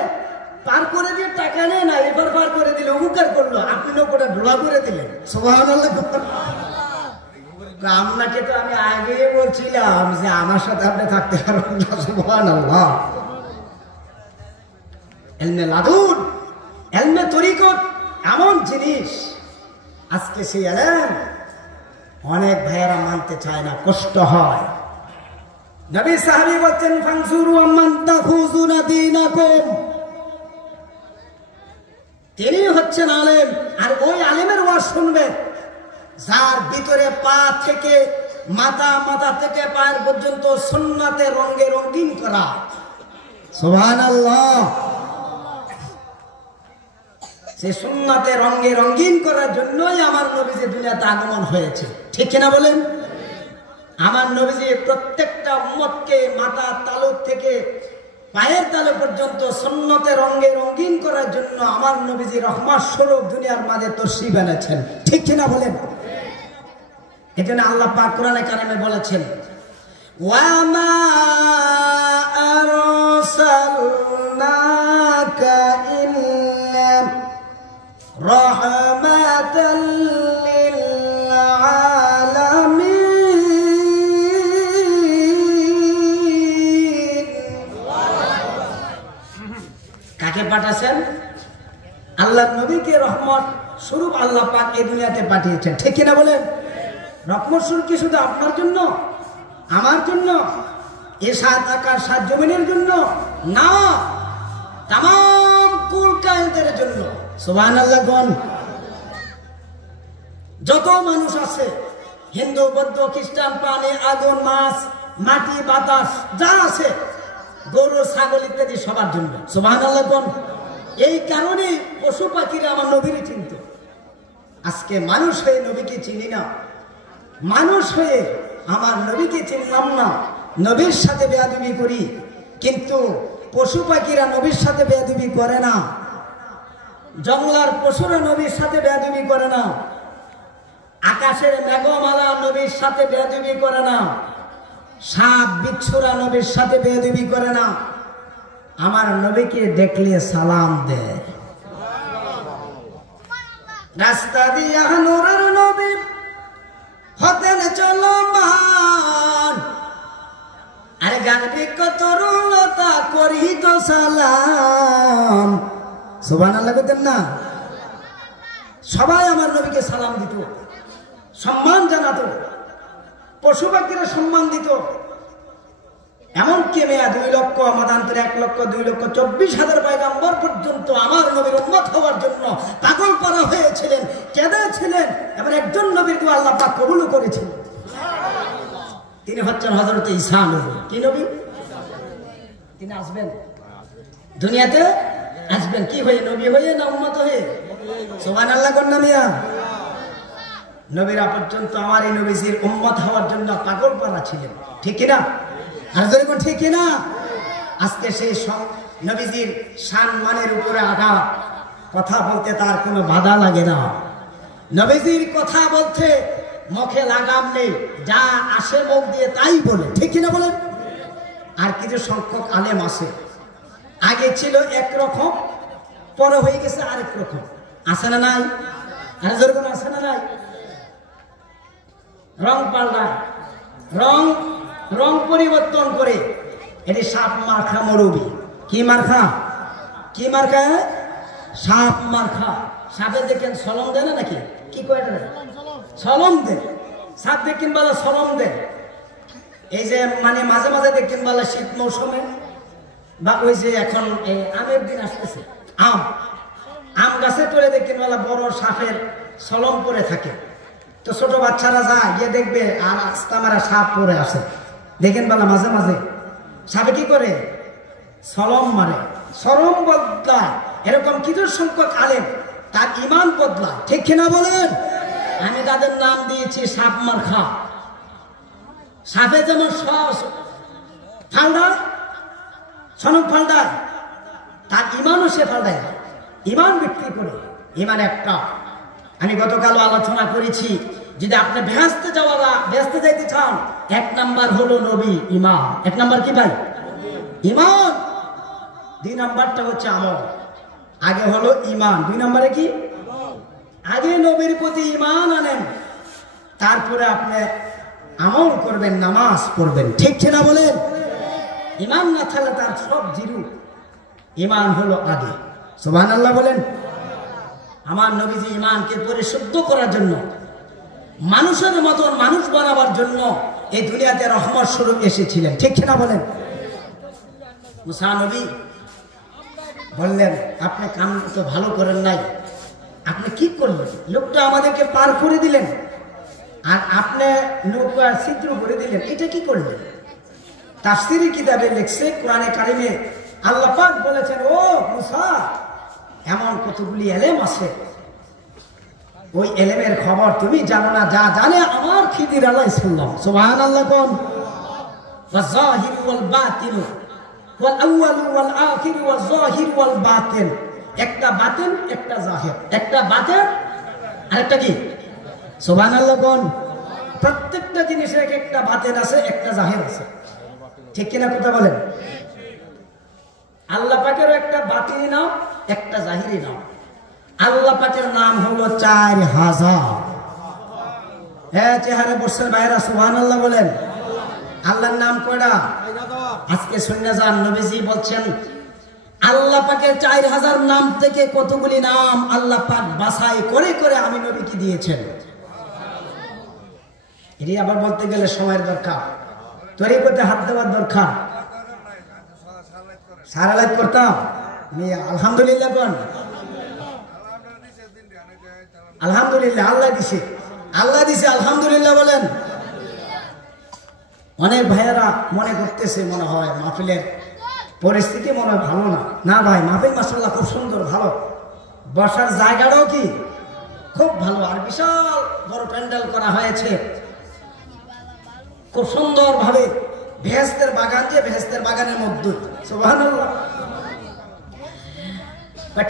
পার করে দিয়ে টাকা নেই না, এবার পার করে দিলে উপকার করলো, আপনি নৌকাটা ঢোলা করে দিলেন। সুবহানাল্লাহ। আপনাকে তো আমি আগে বলছিলাম যে আমার সাথে আপনি থাকতে পারবেন না। সুবহানাল্লাহ। ইলমে লাদুন, ইলমে তরিকত এমন জিনিস, আজকে সেই ইলম অনেক ভাইয়েরা মানতে চায় না, কষ্ট হয়। নবী সাহাবী বলছেন, ফানসুরু আম্মান তাখুযুনা দীনাকুম। তিনি হচ্ছেন আলেম, আর ওই আলেমের ওয়াজ শুনবে যার ভিতরে পা থেকে মাথা থেকে পায়ের পর্যন্ত সুন্নাতে রঙে রঙিন করা। সুবহানাল্লাহ। সেই সুন্নাতে রঙে রঙিন করার জন্যই আমার নবীজি দুনিয়াতে আগমন হয়েছে। ঠিক কিনা বলেন? আমার নবীজি প্রত্যেকটা উম্মতকে মাথা তালু থেকে পায়ের তালু পর্যন্ত সুন্নতে রঙে রঙিন করার জন্য আমার নবীজি রহমত স্বরূপ দুনিয়ার মাঝে তশরিফ এনেছেন। ঠিক কিনা বলেন? এজন্য আল্লাহ পাক কোরআনে কারিমে বলেছেন, ওয়া মা আরসালনাকা ইল্লা রাহমাতাল লিল আলামিন। কাকে পাঠাছেন? আল্লাহর নবীকে রহমত স্বরূপ আল্লাহ পাক এই দুনিয়াতে পাঠিয়েছেন, ঠিক কিনা বলেন? রহমত স্বরূপ কি শুধু আপনার জন্য, আমার জন্য, এ সাত আকাশ সাত জমিনের জন্য না, তামাম কুল কায়নাতের জন্য। সুবহানাল্লাহ কোন? যত মানুষ আছে, হিন্দু, বৌদ্ধ, খ্রিস্টান, পানি, আগুন, মাছ, মাটি, বাতাস যা আছে, গরু, ছাগল ইত্যাদি সবার জন্য। সুবহানাল্লাহ কোন? এই কারণে পশু পাখিরা আমার নবীকে চিনত। আজকে মানুষ হয়ে নবীকে চিনি না, মানুষ হয়ে আমার নবীকে চিনলাম না, নবীর সাথে বেয়াদবি করি। কিন্তু পশু পাখিরা নবীর সাথে বেয়াদবি করে না, জঙ্গলার পশুরা নবীর সাথে বেয়াদবি করে না, আকাশের মেঘমালা নবীর সাথে বেয়াদবি করে না, সাপ বিচ্ছুরা নবীর সাথে বেয়াদবি করে না। আমার নবীকে দেখলে সালাম দেয়। রাস্তা দিয়া নূরের নবী হতেন চলমান, আরে গার্বিক তরুণতা করি তো সালাম। সুবহানাল্লাহ বলতেন না? সবাই আমার নবীকে সালাম দিত, সম্মান জানাতো, পশু পাখিরা সম্মান দিত। এমনকি মেয়া 2 লক্ষ, মতান্তরে 1 লক্ষ, 2 লক্ষ 24,000 পয়গম্বর পর্যন্ত আমার নবীর উম্মত হওয়ার জন্য পাগল করা হয়েছিলেন, কেঁদেছিলেন। এবার একজন নবীর দোয়া আল্লাহ পাক কবুল করেছিলেন, তিনি হচ্ছেন হযরত ঈসা নবী। কি নবী? তিনি আসবেন দুনিয়াতে, আসবেন কি হয়ে? নবী হয়ে না উম্মত হয়ে? সুবহানাল্লাহ কোন? মিয়া নবীরা পর্যন্ত আমার এই নবীজির উম্মত হওয়ার জন্য পাগল করা ছিলেন, ঠিক কিনা? আর যেরকম ঠিক কিনা? আজকে সেই নবীজির সম্মানের উপরে আঘাত, কথা বলতে তার কোনো বাধা লাগে না, নবীজির কথা বলতে মুখে লাগাম নেই, যা আসে মুখ দিয়ে তাই বলে, ঠিক কিনা বলেন? আর কিছু সংখ্যক আলেম আছে, আগে ছিল একরকম, পরে হয়ে গেছে আরেক রকম, আছে না নাই? আর যেরকম আছে না নাই? রং পাল্টায়, রং পরিবর্তন করে, এটি সাপ মার্খা মরবি। কি মার্খা? কি মার্খা? সাপ মার্খা। সাপে দেখেন সলম দেয় না নাকি? কি কয়? সলম দেয়। সাপ দেখেন বলে সলম দেয়। এই যে মানে মাঝে মাঝে দেখেন বলে শীত মৌসুমে, বা ওই যে এখন আমের দিন আসতেছে, আম গাছে তোলে দেখেন বলে বড় সাপের সলম পরে থাকে। তো ছোট বাচ্চারা যায় গিয়ে দেখবে, আর আস্তা মারা সাপ পরে আসে, দেখেন বলা মাঝে মাঝে সাপে কি করে? সলম মারে, সরম বদলায়। এরকম কিছু সংখ্যক আলেম তার ইমান বদলায়, ঠিক কিনা বলেন? আমি তাদের নাম দিয়েছি সাপ মার্খা। সাপে যেমন ফালদায়, সনক ফালদায়, তার ইমানও সে ফালদায়, ইমান বিক্রি করে। ইমান একটা, আমি গতকালও আলোচনা করেছি, যদি আপনি বেহেশতে যাইতে চান, 1 নাম্বার হলো নবী, ইমান। 1 নাম্বার কি ভাই? ইমান। 2 নাম্বারটা হচ্ছে আমল। আগে হলো ইমান, 2 নাম্বারে কি? আগে নবীর প্রতি ইমান আনেন, তারপরে আপনি আমল করবেন, নামাজ পড়বেন, ঠিক কিনা বলেন? ইমান না থাকলে তার সব জিরু। ইমান হলো আগে। সুবহানাল্লাহ বলেন। আমার নবীজি ইমানকে পরিশুদ্ধ করার জন্য, মানুষের মতন মানুষ বানাবার জন্য এই দুনিয়াতে রহমত স্বরূপ এসেছিলেন, ঠিক কিনা বলেন? মুসা নবী বললেন, আপনি কাম তো ভালো করেন নাই, আপনি কি করলেন? লোকটা আমাদেরকে পার করে দিলেন, আর আপনি নৌকা ছিদ্র করে দিলেন, এটা কি করলেন? তাফসীরি কিতাবে লিখছে, কোরআনে কারিমে আল্লাহ পাক বলেছেন, ও মুসা, এমন কতগুলি এলেম আছে, ওই এলেমের খবর তুমি জানো না, যা জানে আমার খিদির আলাইহিস সালাম। সুবহানাল্লাহ কোন? ওয়াজ-যাহির ওয়াল বাতিন ওয়াল আউয়াল ওয়াল আখির ওয়াজ-যাহির ওয়াল বাতিন। একটা বাতিন, একটা জাহির, একটা বাতিন আরেকটা কি? সুবহানাল্লাহ কোন? প্রত্যেকটা জিনিসের একটা বাতিন আছে, একটা জাহির আছে, ঠিক কিনা কথা বলেন? আল্লাহ পাকের একটা বাতিনি নাম, একটা জাহিরি নাম। আল্লাহ পাকের নাম হলো 4000। হ্যাঁ, চেহারা বসছেন ভাইরা, সুবহানাল্লাহ বলেন। আল্লাহর নাম কয়টা? আজকে শুনে যান, নবীজি বলছেন আল্লাহ পাকের 4000 নাম থেকে কতগুলি নাম আল্লাহ পাক বাছাই করে করে আমি নবীকে দিয়েছেন। এটি আবার বলতে গেলে সময়ের দরকার, তরিকতে হাত দেওয়ার দরকার। সারা লাইভ করতাম আলহামদুলিল্লাহ কোন আলহামদুলিল্লাহ, আল্লাহ দিছে, আল্লাহ দিছে, আলহামদুলিল্লাহ বলেন। অনেক ভাইয়েরা মনে করতেছে মনে হয় মাহফিলের পরিস্থিতি মনে হয় ভালো না। না ভাই, মাহফিল মাশাআল্লাহ খুব সুন্দর, ভালো, বসার জায়গাটাও কি খুব ভালো, আর বিশাল বড় প্যান্ডেল করা হয়েছে খুব সুন্দর ভাবে, বেহেশতের বাগান, যে বেহেশতের বাগানের মধ্যে। সুবহানাল্লাহ।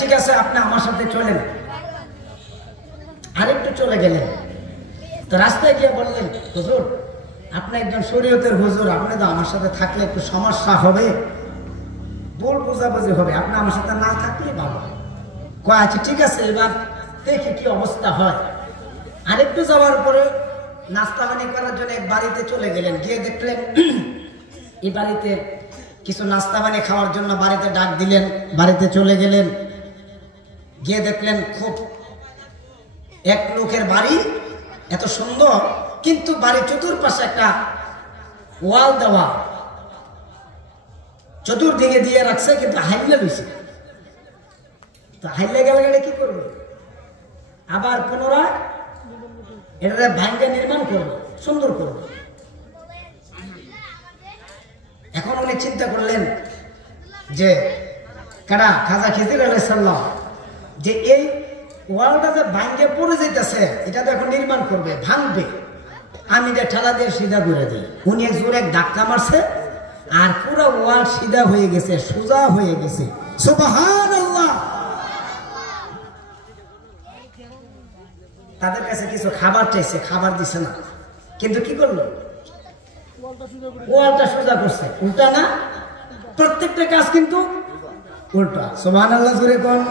ঠিক আছে, আপনি আমার সাথে চলেন। আরেকটু চলে গেলেন তো রাস্তায় গিয়ে বললেন, হুজুর আপনি একজন শরীয়তের হুজুর, আপনি তো আমার সাথে থাকলে একটু সমস্যা হবে, ভুল বোঝাবুঝি হবে, আপনি আমার সাথে না থাকলে ভালো। কয় আচ্ছা ঠিক আছে, এবার দেখি কি অবস্থা হয়। আরেকটু যাওয়ার পরে নাস্তা পানি করার জন্য এক বাড়িতে চলে গেলেন, গিয়ে দেখলেন এই বাড়িতে কিছু নাস্তা পানি খাওয়ার জন্য বাড়িতে ডাক দিলেন, বাড়িতে চলে গেলেন, গিয়ে দেখলেন খুব এক লোকের বাড়ি, এত সুন্দর, কিন্তু বাড়ির চতুর্পাশে একটা ওয়াল দেওয়া, চতুর্দিকে দিয়ে রাখছে, কিন্তু হাইলে লইছে। তো হাইলে গেলে কি করবে? আবার পুনরায় এটা ভাঙ্গে নির্মাণ করবে, সুন্দর করবে। এখন উনি চিন্তা করলেন যে কারা খাজা খিজির আলাইহিস সালাম, যে এই ওয়ালটা যে ভাঙ্গে পড়ে যেতেছে, এটা তো এখন নির্মাণ করবে, ভাঙবে, আমি যে ঠেলা দিয়ে সিধা করে দিই। উনি এক জোরে এক ধাক্কা মারছে, আর পুরো ওয়াল সিধা হয়ে গেছে, সোজা হয়ে গেছে। সুবহানাল্লাহ। তাদের কাছে কিছু খাবার চাইছে, খাবার দিছে না, কিন্তু কি করলো? ওয়ালটা সোজা করছে, উল্টা না, প্রত্যেকটা কাজ কিন্তু উল্টা। সুবহানাল্লাহ জোরে কোন।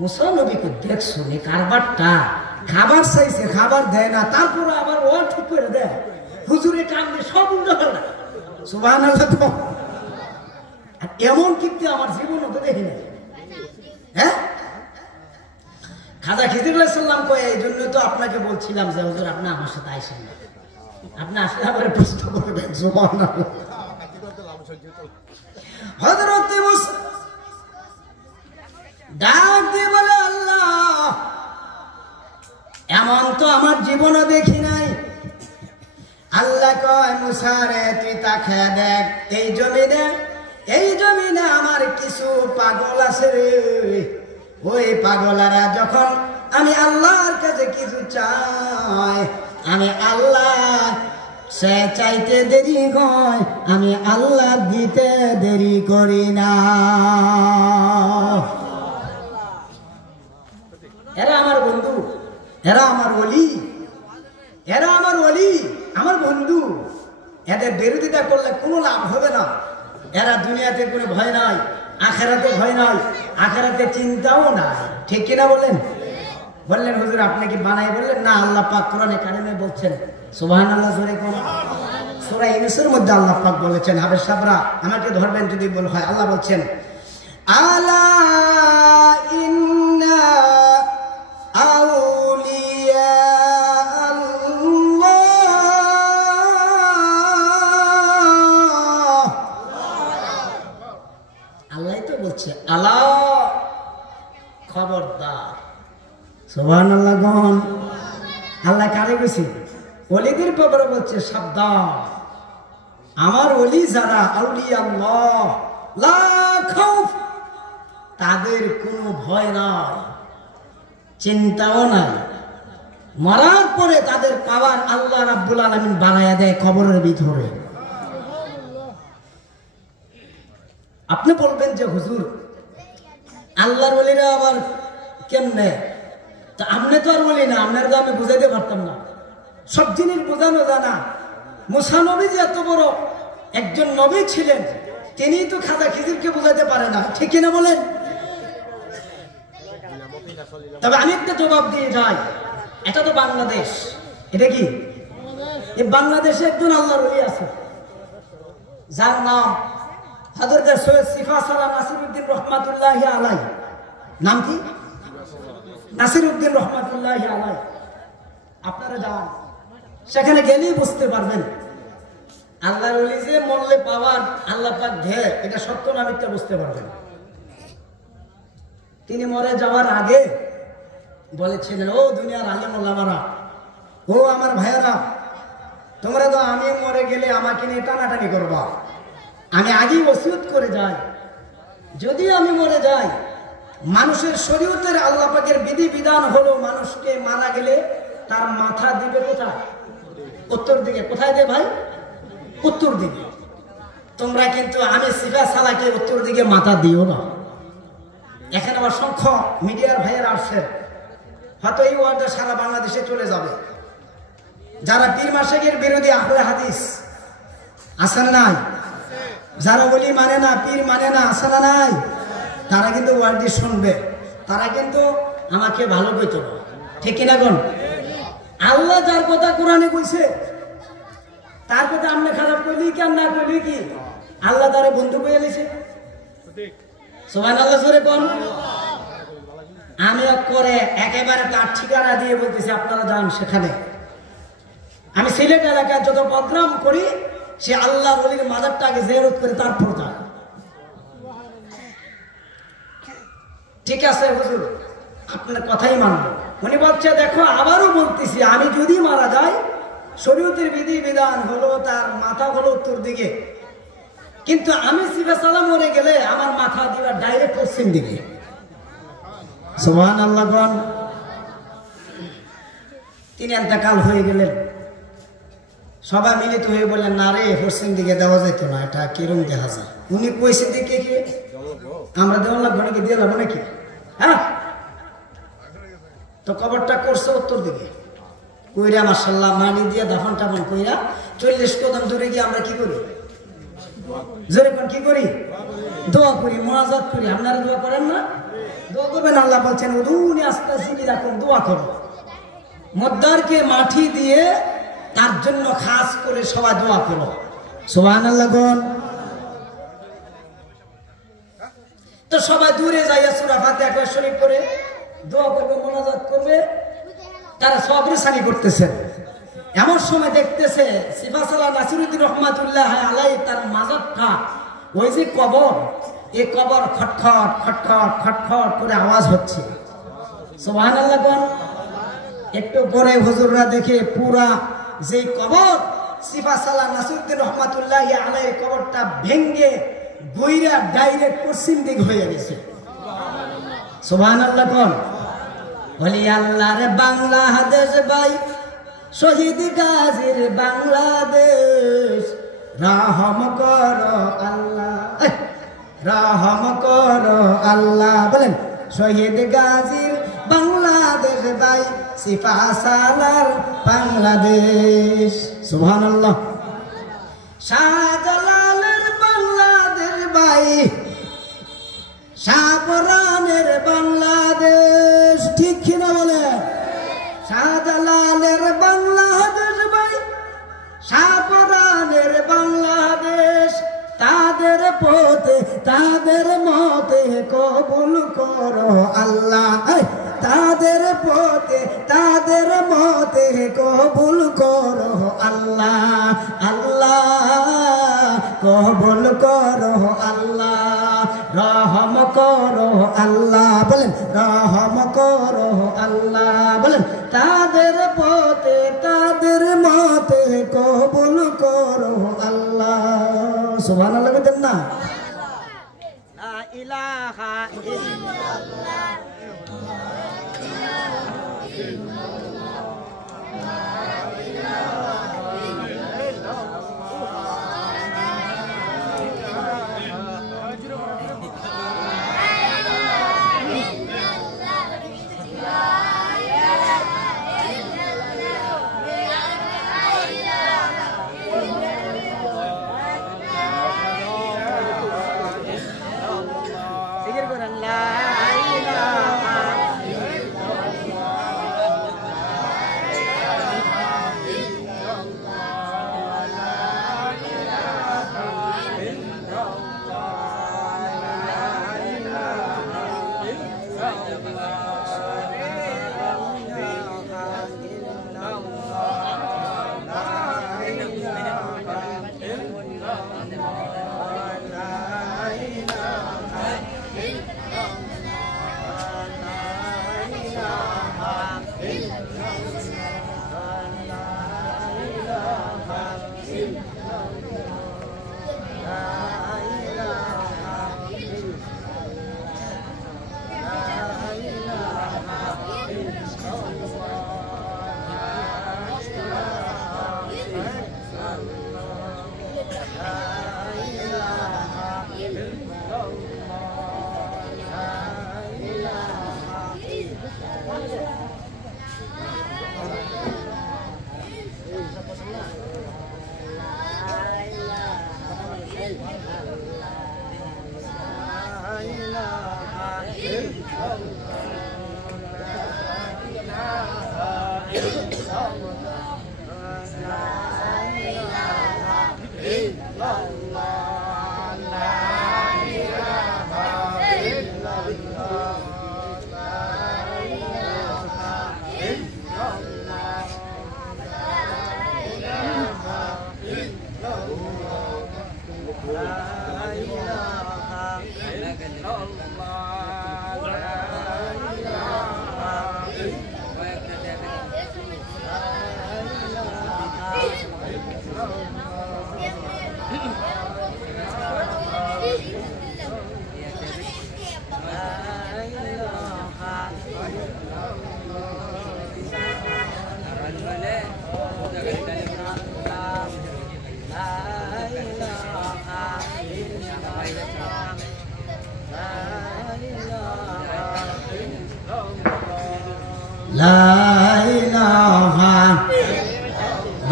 মুসা নবীকে দেখছো নি কারবারটা, খাবার চাইছে, খাবার দেয় না, তারপর আবার ওয়াল ঠিক করে দেয়, হুজুরে কান্দে, সব উল্টা পাল্টা। সুবহানাল্লাহ। তো এমন কিন্তু আমার জীবনে তো দেখি না। হ্যাঁ, খাজা খিজির আলাইহিস সালাম কয়, এই জন্য তো আপনাকে বলছিলাম যে হুজুর আপনি আমার সাথে আইসেন না, আপনি আসলে আবার প্রশ্ন করবেন। সুবহানাল্লাহ। হযরত মুসা ডাক দিয়ে বলে, আল্লাহ এমন তো আমার জীবনে দেখি নাই। আল্লাহ কয়, মুসা রে তুই তা খেয়ে দেখ, এই জমিনে আমার কিছু পাগল আছে রে, ওই পাগলারা যখন আমি আল্লাহর কাছে কিছু চাই, আমি আল্লাহ সে চাইতে দেরি হয়, আমি আল্লাহ দিতে দেরি করি না। এরা আমার বন্ধু, এরা আমার ওলি, এরা আমার ওলি, আমার বন্ধু। এদের বিরোধিতা করলে কোনো লাভ হবে না। এরা দুনিয়াতে কোনো ভয় নাই, আখেরাতে ভয় নাই, আখেরাতে চিন্তাও নাই। ঠিক কিনা বলেন? বললেন হুজুর আপনি কি বানাই? বললেন না, আল্লাহ পাক কোরআনে কারিমে বলছেন। সুবহানাল্লাহ জোরে কোন। সূরা ইউনূসের মধ্যে আল্লাহ পাক বলেছেন, হাবেশ সাবরা আমাকে ধরবেন যদি বল হয়, আল্লাহ বলছেন, আলা ইন্না আউলিয়া আল্লাহ। আল্লাহ তো বলছে, আলা খবরদার। সুবহানাল্লাহ গণ। আল্লাহ কারে কইছে? ওলিদের ব্যাপারে বলছে, সাবধান, আমার ওলি যারা আউলিয়া আল্লাহ, লা খাউফ, তাদের কোনো ভয় নাই, চিন্তাও নাই। মরার পরে তাদের পাওয়ার আল্লাহ রাব্বুল আলামিন বানায়া দেয় কবরের ভিতরে। আপনি বলবেন যে হুজুর আল্লাহর ওলিরা আবার কেমনে? তা আপনি তো আর বলি না, আপনার তো আমি বুঝাইতে পারতাম না, সব জিনিস বোঝানো জানা। মুসা নবী যে এত বড় একজন নবী ছিলেন, তিনি তো খাজা খিজিরকে বুঝাইতে পারে না। ঠিক কিনা বলেন? তবে আমি একটা জবাব দিয়ে যাই, এটা তো বাংলাদেশ, এটা কি এই বাংলাদেশে একজন আল্লাহর ওলি আছে যার নাম হযরত সৈয়দ সিফা সালাহ নাসিরউদ্দিন রহমাতুল্লাহি আলাইহি। নাম কি? নাসিরউদ্দিন রহমাতুল্লাহি আলাইহি। আপনারা যান, সেখানে গেলেই বুঝতে পারবেন আল্লাহর ওলি যে মরলে পাওয়ার আল্লাহ পাক দেয়, এটা সত্য না মিথ্যা বুঝতে পারবেন। তিনি মরে যাওয়ার আগে বলেছিলেন, ও দুনিয়ার আলেম ওলামারা, ও আমার ভাইয়েরা, তোমরা তো আমি মরে গেলে আমাকে নিয়ে টানাটানি করবা। আমি আগেই ওসিয়ত করে যাই, যদি আমি মরে যাই, মানুষের শরীয়তের আল্লাহ পাকের বিধি বিধান হলো মানুষকে মারা গেলে তার মাথা দিবে কোথায়? উত্তর দিকে। কোথায় দে ভাই? উত্তর দিকে। তোমরা কিন্তু আমি সিফা সালাকে উত্তর দিকে মাথা দিও না। এখানে আবার অসংখ্য মিডিয়ার ভাইয়েরা আসছেন, হয়তো এই ওয়ার্ডটা সারা বাংলাদেশে চলে যাবে। যারা পীর মাশায়েখের বিরোধী আহলে হাদিস আছেন নাই, যারা বলি মানে না, পীর মানে না, আছে না নাই, তারা কিন্তু ওয়ার্ডটি শুনবে, তারা কিন্তু আমাকে ভালো কইতো না, ঠিক কিনা কোন? আল্লাহ যার কথা কোরআনে কইছে তার কথা আপনি খারাপ কইলি কি আর না কইলি কি? আল্লাহ তারে বন্ধু কইয়া দিয়েছে। সুবহানাল্লাহ জোরে কোন? আমি করে একেবারে তার ঠিকানা দিয়ে বলতেছি, আপনারা যান সেখানে। আমি সিলেট এলাকায় যত প্রোগ্রাম করি, সে আল্লাহর ওলির মাজারটাকে জিয়ারত করে তারপর যায়। ঠিক আছে হুজুর, আপনার কথাই মানব। উনি বলছে, দেখো আবারও বলতেছি, আমি যদি মারা যাই, শরীয়তের বিধি বিধান হলো তার মাথা হলো উত্তর দিকে, কিন্তু আমি সিফা সালাম মরে গেলে আমার মাথা দিবা ডাইরেক্ট পশ্চিম দিকে। সুবহানাল্লাহ বলেন। তিনি ইন্তেকাল হয়ে গেলেন, সবাই মিলিত হয়ে বললেন, না রে, পশ্চিম দিকে দেওয়া যেত না, এটা কিরম দেখা যায়। উনি কইছে দিকে কি আমরা দেওয়া লাগবো নাকি, দিয়ে যাবো নাকি? হ্যাঁ, তো কবরটা করছে উত্তর দিকে। কইরা মাশাআল্লাহ মাটি দিয়ে দাফন টাফন কইরা 40 কদম দূরে গিয়ে আমরা কি করি? জোরে কোন কি করি? দোয়া করি, মুনাজাত করি। আপনারা দোয়া করেন না? দোয়া করবেন। আল্লাহ বলছেন, উদুনি আস্তাগফিরু লাকুম, দোয়া করো। মুদ্দারকে মাটি দিয়ে তার জন্য খাস করে সবাই দোয়া করো। সুবহানাল্লাহ কোন? তো সবাই দূরে যাইয়া সূরা ফাতিহা শরীফ করে দোয়া করবে, মুনাজাত করবে, তারা সবরে সানি করতেছে। এমন সময় দেখতেছে সিফা সালাহ নাসিরউদ্দিন রহমাতুল্লাহ আলাইহি তার মাজারটা, ওই যে কবর, এই কবর খটখট খটখট খটখট করে আওয়াজ হচ্ছে। সুবহানাল্লাহ কোন? একটু পরে হুজুররা দেখে পুরা যে কবর সিফা সালাহ নাসিরউদ্দিন রহমাতুল্লাহ আলাইহি কবরটা ভেঙ্গে বইরা ডাইরেক্ট পশ্চিম দিক হয়ে গেছে। সুবহানাল্লাহ কোন? বলি আল্লাহর বাংলাদেশ ভাই, শহীদ গাজীর বাংলাদেশ, রহম করো আল্লাহ, রহম করো আল্লাহ। বলেন, শহীদ গাজীর বাংলাদেশ ভাই, সিফা সালার বাংলাদেশ। সুবহানাল্লাহ। শাহজালালের বাংলাদেশ ভাই, শাহপরানের বাংলাদেশ, ঠিক কিনা বলে? শাহজালালের বাংলাদেশ ভাই, শাহপরানের বাংলাদেশ, তাদের পথে তাদের মতে কবুল করো আল্লাহ, তাদের পথে তাদের মতে কবুল করো আল্লাহ, আল্লাহ কবুল করো আল্লাহ, রহম করো আল্লাহ। বলেন, রহম করো আল্লাহ। বলেন, তাদের পথে তাদের মতে কবুল করো আল্লাহ। সুবহানাল্লাহ বলেন না? লা ইলাহা ইল্লাল্লাহ।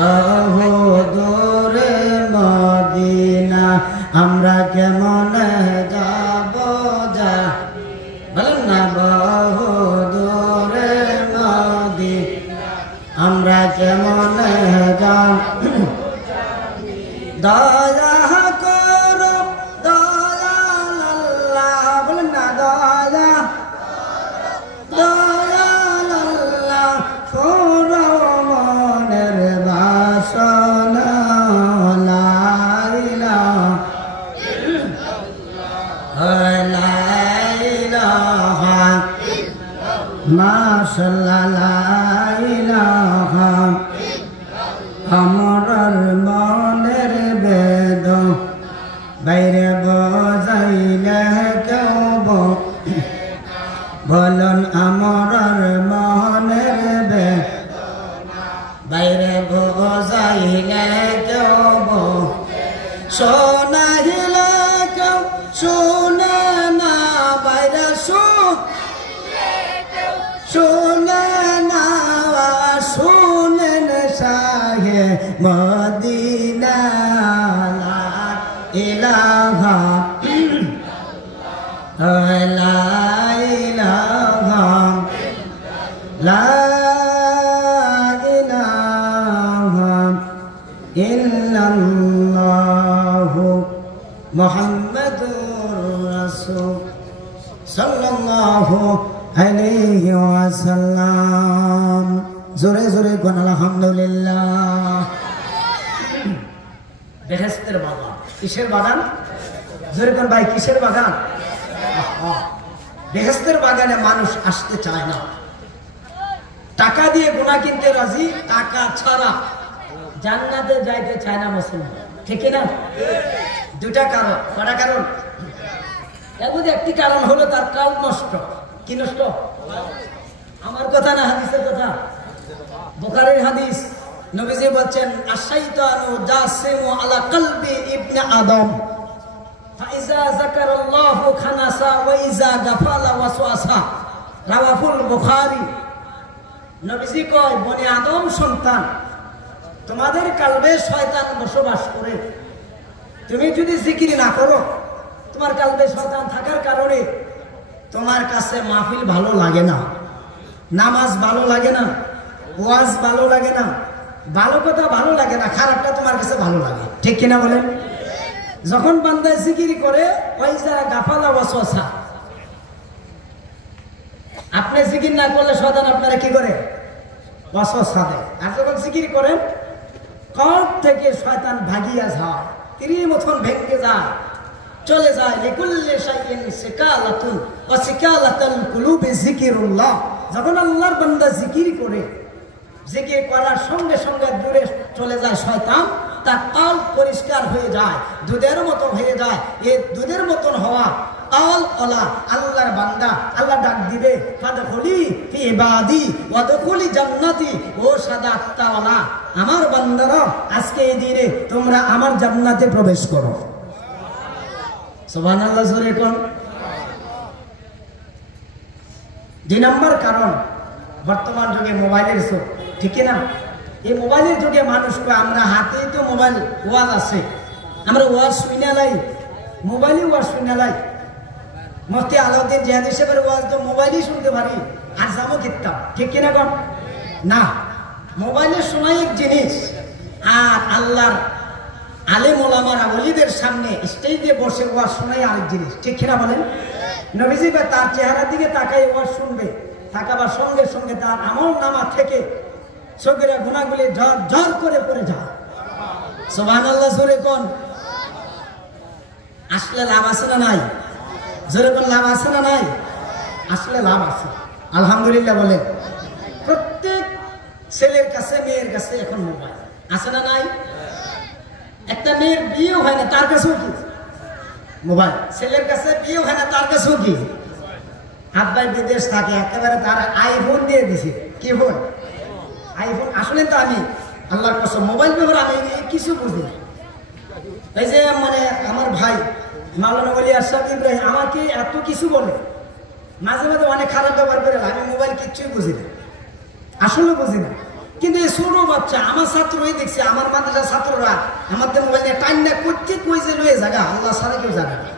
বহু দূরে মদিনা আমরা কেমন যাব যা বলেন না বহু দূরে মদিনা আমরা কেমন যাব দয়া করো দয়াল আল্লাহ বলেন না দয়া দয়াল আল্লাহ পুরো মনের বাসনা লা ইলাহা ইল্লাল্লাহ মাশাআল্লাহ লা ইলাহা আমরার মনের বেদ বাইরে বজাইলে কেউ বলুন আমরার মনের বেদ বাইরে বজাইলে কেউ শোনাইলে কেউ শুনে না বাইরে শুনে না শুনেন শাহে মদিনা লা ইলাহা লা ইলাহা লা ইলাহা ইল্লাল্লাহ মুহাম্মাদুর রাসূল সাল্লাল্লাহু আলাইহি ওয়াসাল্লাম জোরে জোরে কোন আলহামদুলিল্লাহ বেহেশতের বাগান কিসের বাগান জোরে কোন ভাই কিসের বাগান বেহেশতের বাগানে মানুষ আসতে চায় না টাকা দিয়ে গুনাহ কিনতে রাজি টাকা ছাড়া জান্নাতে যাইতে চায় না মুসলমান ঠিক না দুটা কারণ কটা কারণ এর মধ্যে একটি কারণ হলো তার কাল নষ্ট কি নষ্ট আমার কথা না হাদিসের কথা বুখারীর হাদিস নবীজি বলেন আশাইতানু জাসিমু আলা কলবি ইবনে আদম ফাইজা যাকারাল্লাহু খানাসা ওয়া ইজা গাফালা ওয়াসওয়াসা রাওয়াহুল বুখারী নবীজি কয় বনি আদম সন্তান তোমাদের কলবে শয়তান বসবাস করে তুমি যদি জিকির না করো তোমার কলবে শয়তান থাকার কারণে তোমার কাছে মাহফিল ভালো লাগে না নামাজ ভালো লাগে না ওয়াজ ভালো লাগে না ভালো কথা ভালো লাগে না খারাপটা তোমার কাছে ভালো লাগে ঠিক কিনা বলেন যখন বান্দা জিকির করে ওই যারা গাফালা ওয়াসওয়াসা আপনি জিকির না করলে শয়তান আপনারা কি করে ওয়াসওয়াসা দেয় আর যখন জিকির করেন কল্প থেকে শয়তান ভাগিয়া যায় তীরের মতন ভেঙে যায় চলে যায় লিকুল্লি শাইইন সিকালাতুন ওয়া সিকালাতুল কুলুবি যিকিরুল্লাহ যখন আল্লাহর বান্দা জিকির করে জিকির করার সঙ্গে সঙ্গে দূরে চলে যায় শয়তান তার কল্প পরিষ্কার হয়ে যায় দুধের মতো হয়ে যায় এই দুধের মতন হওয়া আল ওলা আল্লাহর বান্দা আল্লাহ ডাক দিবে ফাদখুলি ফি ইবাদি ওয়াদখুলি জান্নাতি ও সাদা আত্মাওয়ালা আমার বান্দারা আজকে এই দিনে তোমরা আমার জান্নাতে প্রবেশ করো সুবহানাল্লাহ জোরে কোন দুই নম্বর কারণ বর্তমান যুগে মোবাইলের যুগ ঠিক না এই মোবাইলের যুগে মানুষ আমরা হাতেই তো মোবাইল ওয়াজ আছে আমরা ওয়াজ শুনে লাই মোবাইলে ওয়াজ শুনে লাই মুফতি আলাউদ্দিন জিহাদি সাহেবের ওয়াজ তো মোবাইলেই শুনতে পারি আর যাবো কিতাব ঠিক কিনা কোন না মোবাইলে শোনাই এক জিনিস আর আল্লাহর আলেম ওলামারা ওলিদের সামনে স্টেজে বসে ওয়াজ শোনাই আরেক জিনিস ঠিক কিনা বলেন নবীজি তার চেহারার দিকে তাকাই ওয়াজ শুনবে তাকাবার সঙ্গে সঙ্গে তার আমল নামা থেকে সগীরা গুনাহগুলি ঝর ঝর করে পড়ে যায় সুবহানাল্লাহ জোরে কোন আসলে লাভ আছে না নাই জোরে কোন লাভ আছে না নাই আসলে লাভ আছে আলহামদুলিল্লাহ বলেন প্রত্যেক ছেলের কাছে মেয়ের কাছে এখন মোবাইল আছে না নাই একটা মেয়ের বিয়ে হয় না তার কাছেও কি মোবাইল ছেলের কাছে বিয়ে হয় না তার কাছেও কি হাত ভাই বিদেশ থাকে একেবারে তার আইফোন দিয়ে দিছে কি ফোন আইফোন আসলে তো আমি আল্লাহর কসম মোবাইল ব্যবহার আমি কিছু বুঝি এই যে মানে আমার ভাই মাওলানা ওলি আশরাফ ইব্রাহিম আমাকে এত কিছু বলে মাঝে মাঝে অনেক খারাপ ব্যবহার করে আমি মোবাইল কিচ্ছুই বুঝি না আসলে বুঝি না কিন্তু এই ছোট বাচ্চা আমার ছাত্রই দেখছি, আমার মাদ্রাসার ছাত্ররা আমাদের মোবাইল নিয়ে টাইম না করতে কই যে রয়ে জায়গা আল্লাহ ছাড়া কেউ জানে না।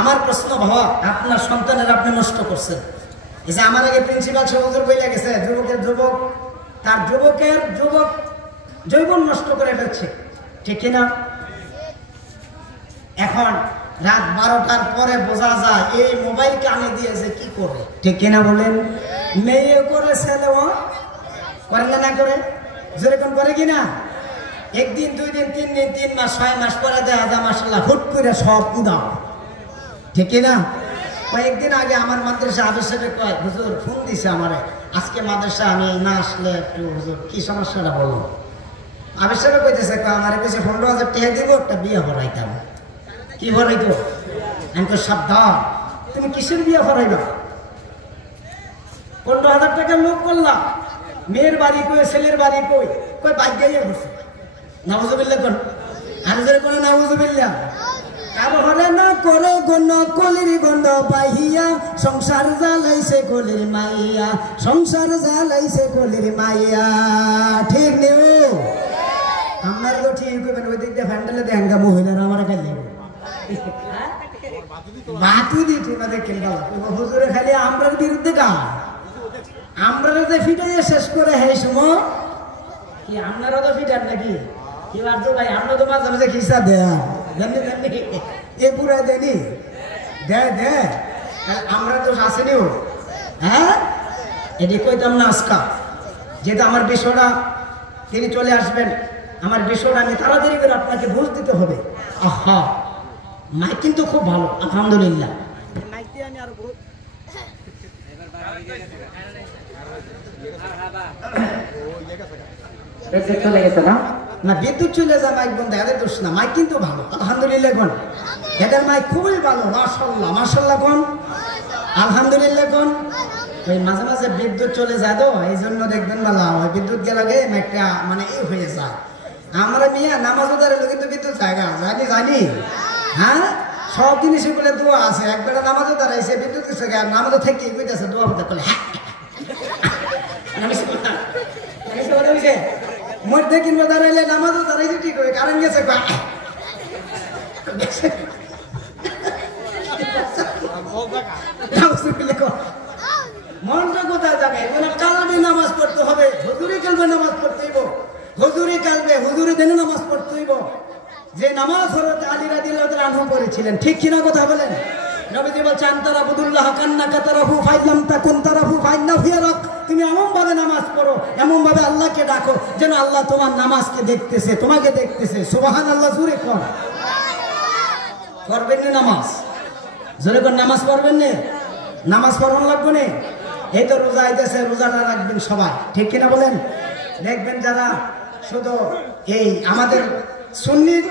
আমার প্রশ্ন বাবা, আপনার সন্তানের আপনি নষ্ট করছেন। এই যে আমার আগে প্রিন্সিপাল সহজর বইলে গেছে, যুবকের যুবক তার যুবকের যুবক যৌবন নষ্ট করে ফেলছে, ঠিক কিনা? এখন রাত 12টার পরে বোঝা যায় এই মোবাইল কানে দিয়েছে কি করে, ঠিক কিনা বলেন? মেয়ে করে ছেলেও করে না করে, যেরকম করে কিনা? একদিন 2 দিন 3 দিন 3 মাস 6 মাস পরে দেখা যায় মাশাআল্লাহ হুট করে সব উদাও, ঠিক কিনা? কয়েকদিন আগে আমার মাদ্রাসা আবিষ্কারে কয় হুজুর ফোন দিছে আমারে, আজকে মাদ্রাসা আমি না আসলে একটু হুজুর কি সমস্যাটা বলুন। আবিষ্কারে কইতেছে আমার কাছে 15,000 টাকা দিব, একটা বিয়ে ভরাইতাম। কি ভরাইতো? আমি তো সাবধান, তুমি কিসের বিয়ে ভরাইবা? 15,000 টাকা লোক করলাম, মেয়ের বাড়ি কই ছেলের বাড়ি কই, কই বাগ্যাইয়া বসে। নাউজুবিল্লাহ কোন আর জোরে কোন নাউজুবিল্লাহ। কারো না করে গণ কলির গণ্ড পাইয়া, সংসার জ্বালাইছে কলির মাইয়া, সংসার জ্বালাইছে কলির মাইয়া, ঠিক নেও? আমার তো ঠিক করবেন, ওই দিক দিয়ে ফ্যান্ডেলে দেখা মহিলারা আমার খালি বাতু দিতে না দেখেন হুজুরে খালি আমরার বিরুদ্ধে গা, আমরা যে ফিটাইয়া শেষ করে হে সময় কি আপনারা তো ফিটার নাকি? কি বাড়তো ভাই, আমরা তো মাঝে মাঝে খিসা দেয়া জানি জানি এ পুরা দেনি দে আমরা তো আসেনিও। হ্যাঁ, এটি কইতাম না আজকা, যেটা আমার বিষয়টা তিনি চলে আসবেন, আমার বিষয়টা আমি তাড়াতাড়ি করে আপনাকে বুঝ দিতে হবে। আহা, মাইক কিন্তু খুব ভালো আলহামদুলিল্লাহ। চলে গেছে না বিদ্যুৎ চলে যায়, মাইক বন্ধ, এদের দোষ না, মাইক কিন্তু ভালো আলহামদুলিল্লাহ। কোন এদের মাইক খুবই ভালো, মাশাআল্লাহ মাশাআল্লাহ। কোন আলহামদুলিল্লাহ। কোন ওই মাঝে মাঝে বিদ্যুৎ চলে যায় তো, এই জন্য দেখবেন ভালো হয়, বিদ্যুৎ গেলে মাইকটা মানে এই হয়ে যায়। আমরা মিয়া নামাজ দাঁড়ালো কিন্তু বিদ্যুৎ জায়গা জানি জানি। হ্যাঁ, সব জিনিসে বলে দোয়া আছে, একবার নামাজও দাঁড়াইছে বিদ্যুৎ গেছে, নামাজও থেকে বুঝতেছে দোয়া হতে করলে মধ্যে কিনবো দাঁড়াইলে নামাজও দাঁড়াইছে ঠিক হবে, কারণ গেছে মনটা কোথায় যাবে? মানে কালবে নামাজ পড়তে হবে, হুজুরি কালবে নামাজ পড়তে হইব, হুজুরি কালবে হুজুরি দিনে নামাজ পড়তে হইব, যে নামাজ হযরত আলী রাদিয়াল্লাহু তাআলা আনহু পড়েছিলেন, ঠিক কিনা কথা বলেন? নবীজি বলছেন তারাবুদুল্লাহ কান্নাকা তারাহু ফাইলাম তাকুন তারাহু ফাইন্নাহু ইয়ারাক। তুমি এমন ভাবে নামাজ পড়ো, এমন ভাবে আল্লাহকে ডাকো যেন আল্লাহ তোমার নামাজকে দেখতেছে, তোমাকে দেখতেছে। সুবহানাল্লাহ, জোরে কোন করবেন না নামাজ, জোরে কোন নামাজ পড়বেন না, নামাজ পড়ন লাগবে না। এই তো রোজা আইতেছে, রোজাটা রাখবেন সবাই, ঠিক কিনা বলেন? দেখবেন যারা শুধু এই আমাদের সুন্নির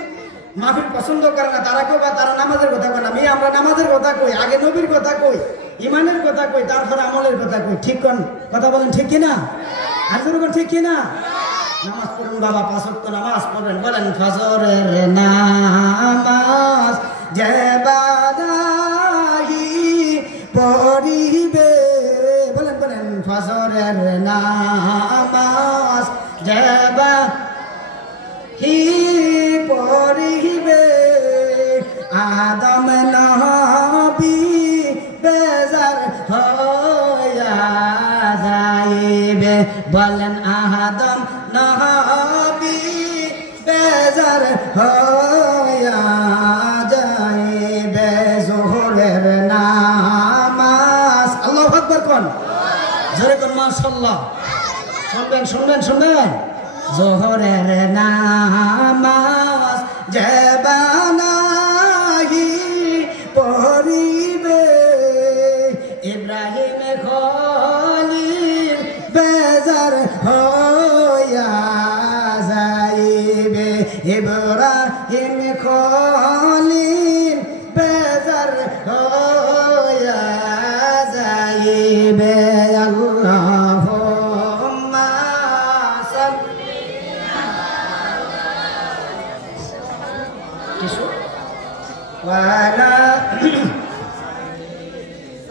মাহফিল পছন্দ করে না, তারা কেউ বা তারা নামাজের কথা কয় না। আমরা নামাজের কথা কই, আগে নবীর কথা কই, ইমানের কথা কই, তারপরে আমলের কথা কই, ঠিক কোন কথা বলেন, ঠিক কিনা? আর যেরকম ঠিক কিনা? নামাজ পড়ুন বাবা, 5 ওয়াক্ত নামাজ পড়বেন। বলেন ফজরের নামাজ যে বাদাহি পড়িবে, বলেন বলেন ফজরের নামাজ যে বাদাহি পড়িবে, আদম নবী বেজার হইয়া যাইবে। বলেন আদম নবী বেজার হইয়া যাইবে। যোহরের নামাজ, আল্লাহু আকবার কোন, জোরে কোন মাশাআল্লাহ। শুনবেন শুনবেন শুনবেন, যোহরের নামাজ যে বানাহি পড়িবে, ইব্রাহিম খলিল বেজার হইয়া যাইবে, ইব্রাহিম খলিল বেজার হইয়া যাইবে। আল্লাহুম্মা সাল্লি ওয়ালা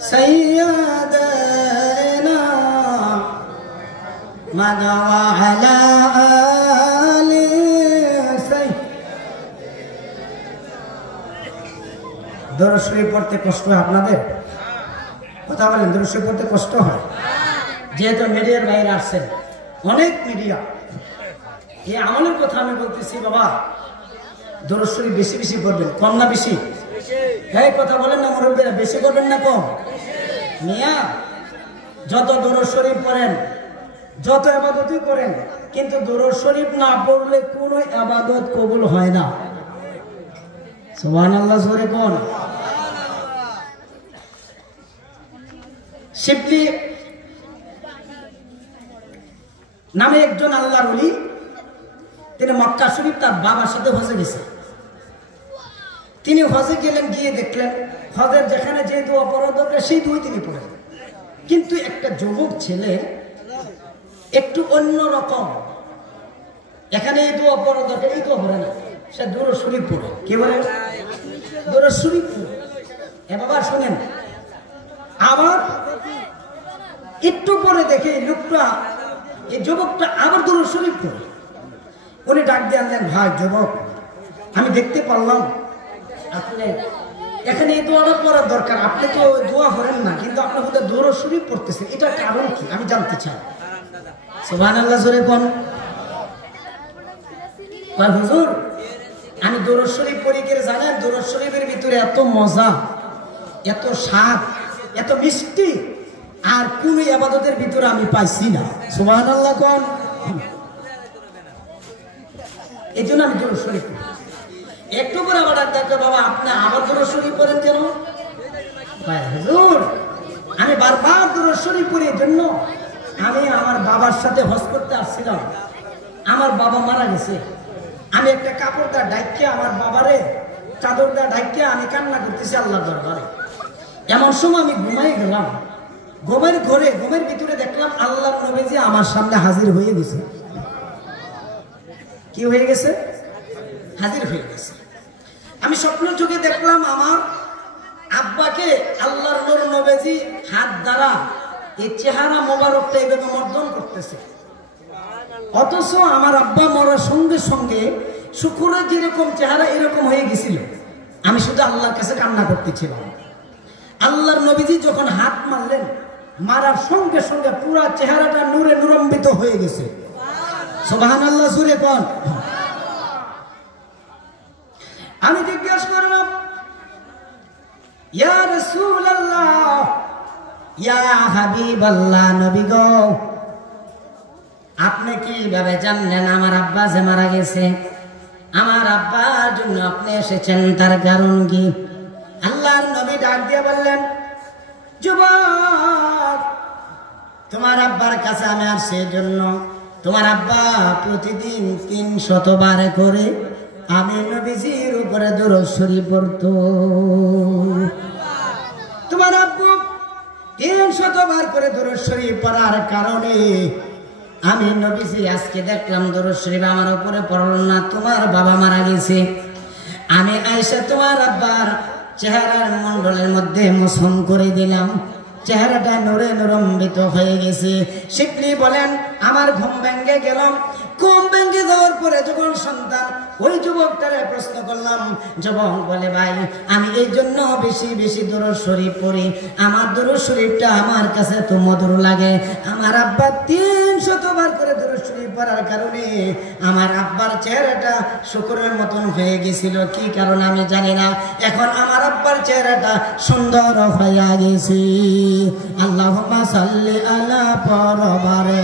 সাইয়্যিদানা দরুদ শরীফ পড়তে কষ্ট হয় আপনাদের? কথা বলেন, দরুদ শরীফ পড়তে কষ্ট হয়? যেহেতু মিডিয়ার বাইরে আসছেন, অনেক মিডিয়া, এই আমলের কথা আমি বলতেছি বাবা, দরুদ শরীফ বেশি বেশি করবেন। কম না বেশি? এই কথা বলেন না মুরব্বীরা, বেশি করবেন না কম? মিয়া যত দরুদ শরীফ পড়েন, যত ইবাদতই করেন, কিন্তু দরুদ শরীফ না পড়লে কোনো ইবাদত কবুল হয় না। সুবহানাল্লাহ জোরে কোন? শিবলি নামে একজন আল্লাহর ওলি, তিনি মক্কা শরীফ তার বাবার সাথে হজে গেছে। তিনি হজে গেলেন, গিয়ে দেখলেন হজের যেখানে যে দোয়া পড়া দরকার সেই দোয়াই তিনি পড়েন, কিন্তু একটা যুবক ছেলে একটু অন্য রকম, এখানে এই দোয়া পড়া দরকার এই দোয়া পড়ে না, সে দরুদ শরীফ পড়ে। কি বলে? দরুদ শরীফ পড়ে। এ বাবা শুনেন, আবার একটু পরে দেখে লোকটা, এই যুবকটা আবার দরুদ শরীফ পড়ে। উনি ডাক দিয়ে আনলেন, ভাই যুবক, আমি দেখতে পারলাম আপনি এখানে এই দোয়াটা পড়ার দরকার, আপনি তো দোয়া করেন না, কিন্তু আপনার মধ্যে দরুদ শরীফ পড়তেছে, এটার কারণ কি আমি জানতে চাই। সুবহানাল্লাহ জোরে কোন? হুজুর আমি দরুদ শরীফ পড়ি কে জানেন? দরুদ শরীফের ভিতরে এত মজা, এত স্বাদ, এত মিষ্টি আর কোন ইবাদতের ভিতরে আমি পাইছি না। সুবহানাল্লাহ কোন? এই জন্য আমি দরুদ শরীফ পড়ি। একটু পরে আবার ডাক্তার, বাবা আপনি আবার দরুদ শরীফ পড়েন কেন? হুজুর আমি বারবার দরুদ শরীফ পড়ি এর জন্য, আমি আমার বাবার সাথে হজ করতে আসছিলাম, আমার বাবা মারা গেছে, আমি একটা কাপড় দা ঢাইকে আমার বাবারে চাদর দা ঢাইকে আমি কান্না করতেছি আল্লাহর দরবারে। এমন সময় আমি ঘুমাই গেলাম, ঘুমের ভিতরে দেখলাম আল্লাহর নবীজি আমার সামনে হাজির হয়ে গেছে। কি হয়ে গেছে? হাজির হয়ে গেছে। আমি স্বপ্ন যুগে দেখলাম আমার আব্বাকে আল্লাহর নূর নবীজি হাত দ্বারা এই চেহারা মোবারকটা এইভাবে মর্দন করতেছে, অথচ আমার আব্বা মরার সঙ্গে সঙ্গে শুকুরের যেরকম চেহারা এরকম হয়ে গেছিল। আমি শুধু আল্লাহর কাছে কান্না করতেছিলাম। আল্লাহর নবীজি যখন হাত মারলেন, মারার সঙ্গে সঙ্গে পুরা চেহারাটা নূরে নূরান্বিত হয়ে গেছে। সুবহানাল্লাহ জোরে কোন? আমি জিজ্ঞাসা করলাম, ইয়া রাসূলুল্লাহ, ইয়া হাবিবাল্লাহ, নবী গো আপনি কিভাবে জানলেন আমার আব্বা যে মারা গেছে? আমার আব্বার জন্য আপনি এসেছেন, তার কারণ কি? আল্লাহর নবী ডাক দিয়ে বললেন, যুবক তোমার আব্বার কাছে আমি আসছি এই জন্য, তোমার আব্বা প্রতিদিন 300 বার করে আমি নবীজির উপরে দরুদ শরীফ পড়তো। তোমার আব্বু 300 বার করে দরুদ শরীফ পড়ার কারণে আমি নবীজি আজকে দেখলাম দরুদ শরীফ আমার উপরে পড়ল না, তোমার বাবা মারা গেছে। আমি আয়েশা তোমার আব্বার চেহারার মণ্ডলের মধ্যে মোছন করে দিলাম, চেহারাটা নূরে নূরান্বিত হয়ে গেছে। শিবলি বলেন, আমার ঘুম ভেঙে গেলাম। ঘুম ভেঙে যাওয়ার পরে যখন সন্তান ওই যুবকটারে প্রশ্ন করলাম, যুবক বলে, ভাই আমি এই জন্য বেশি বেশি দরুদ শরীফ পড়ি, আমার দরুদ শরীফটা আমার কাছে তো মধুর লাগে। আমার আব্বা 300 বার করে দরুদ শরীফ পড়ার কারণে আমার আব্বার চেহারাটা শুকরের মতন হয়ে গেছিল। কি কারণ আমি জানি না, এখন আমার আব্বার চেহারাটা সুন্দর হয়ে গেছে। আল্লাহুম্মা সাল্লি আলা পরবারে।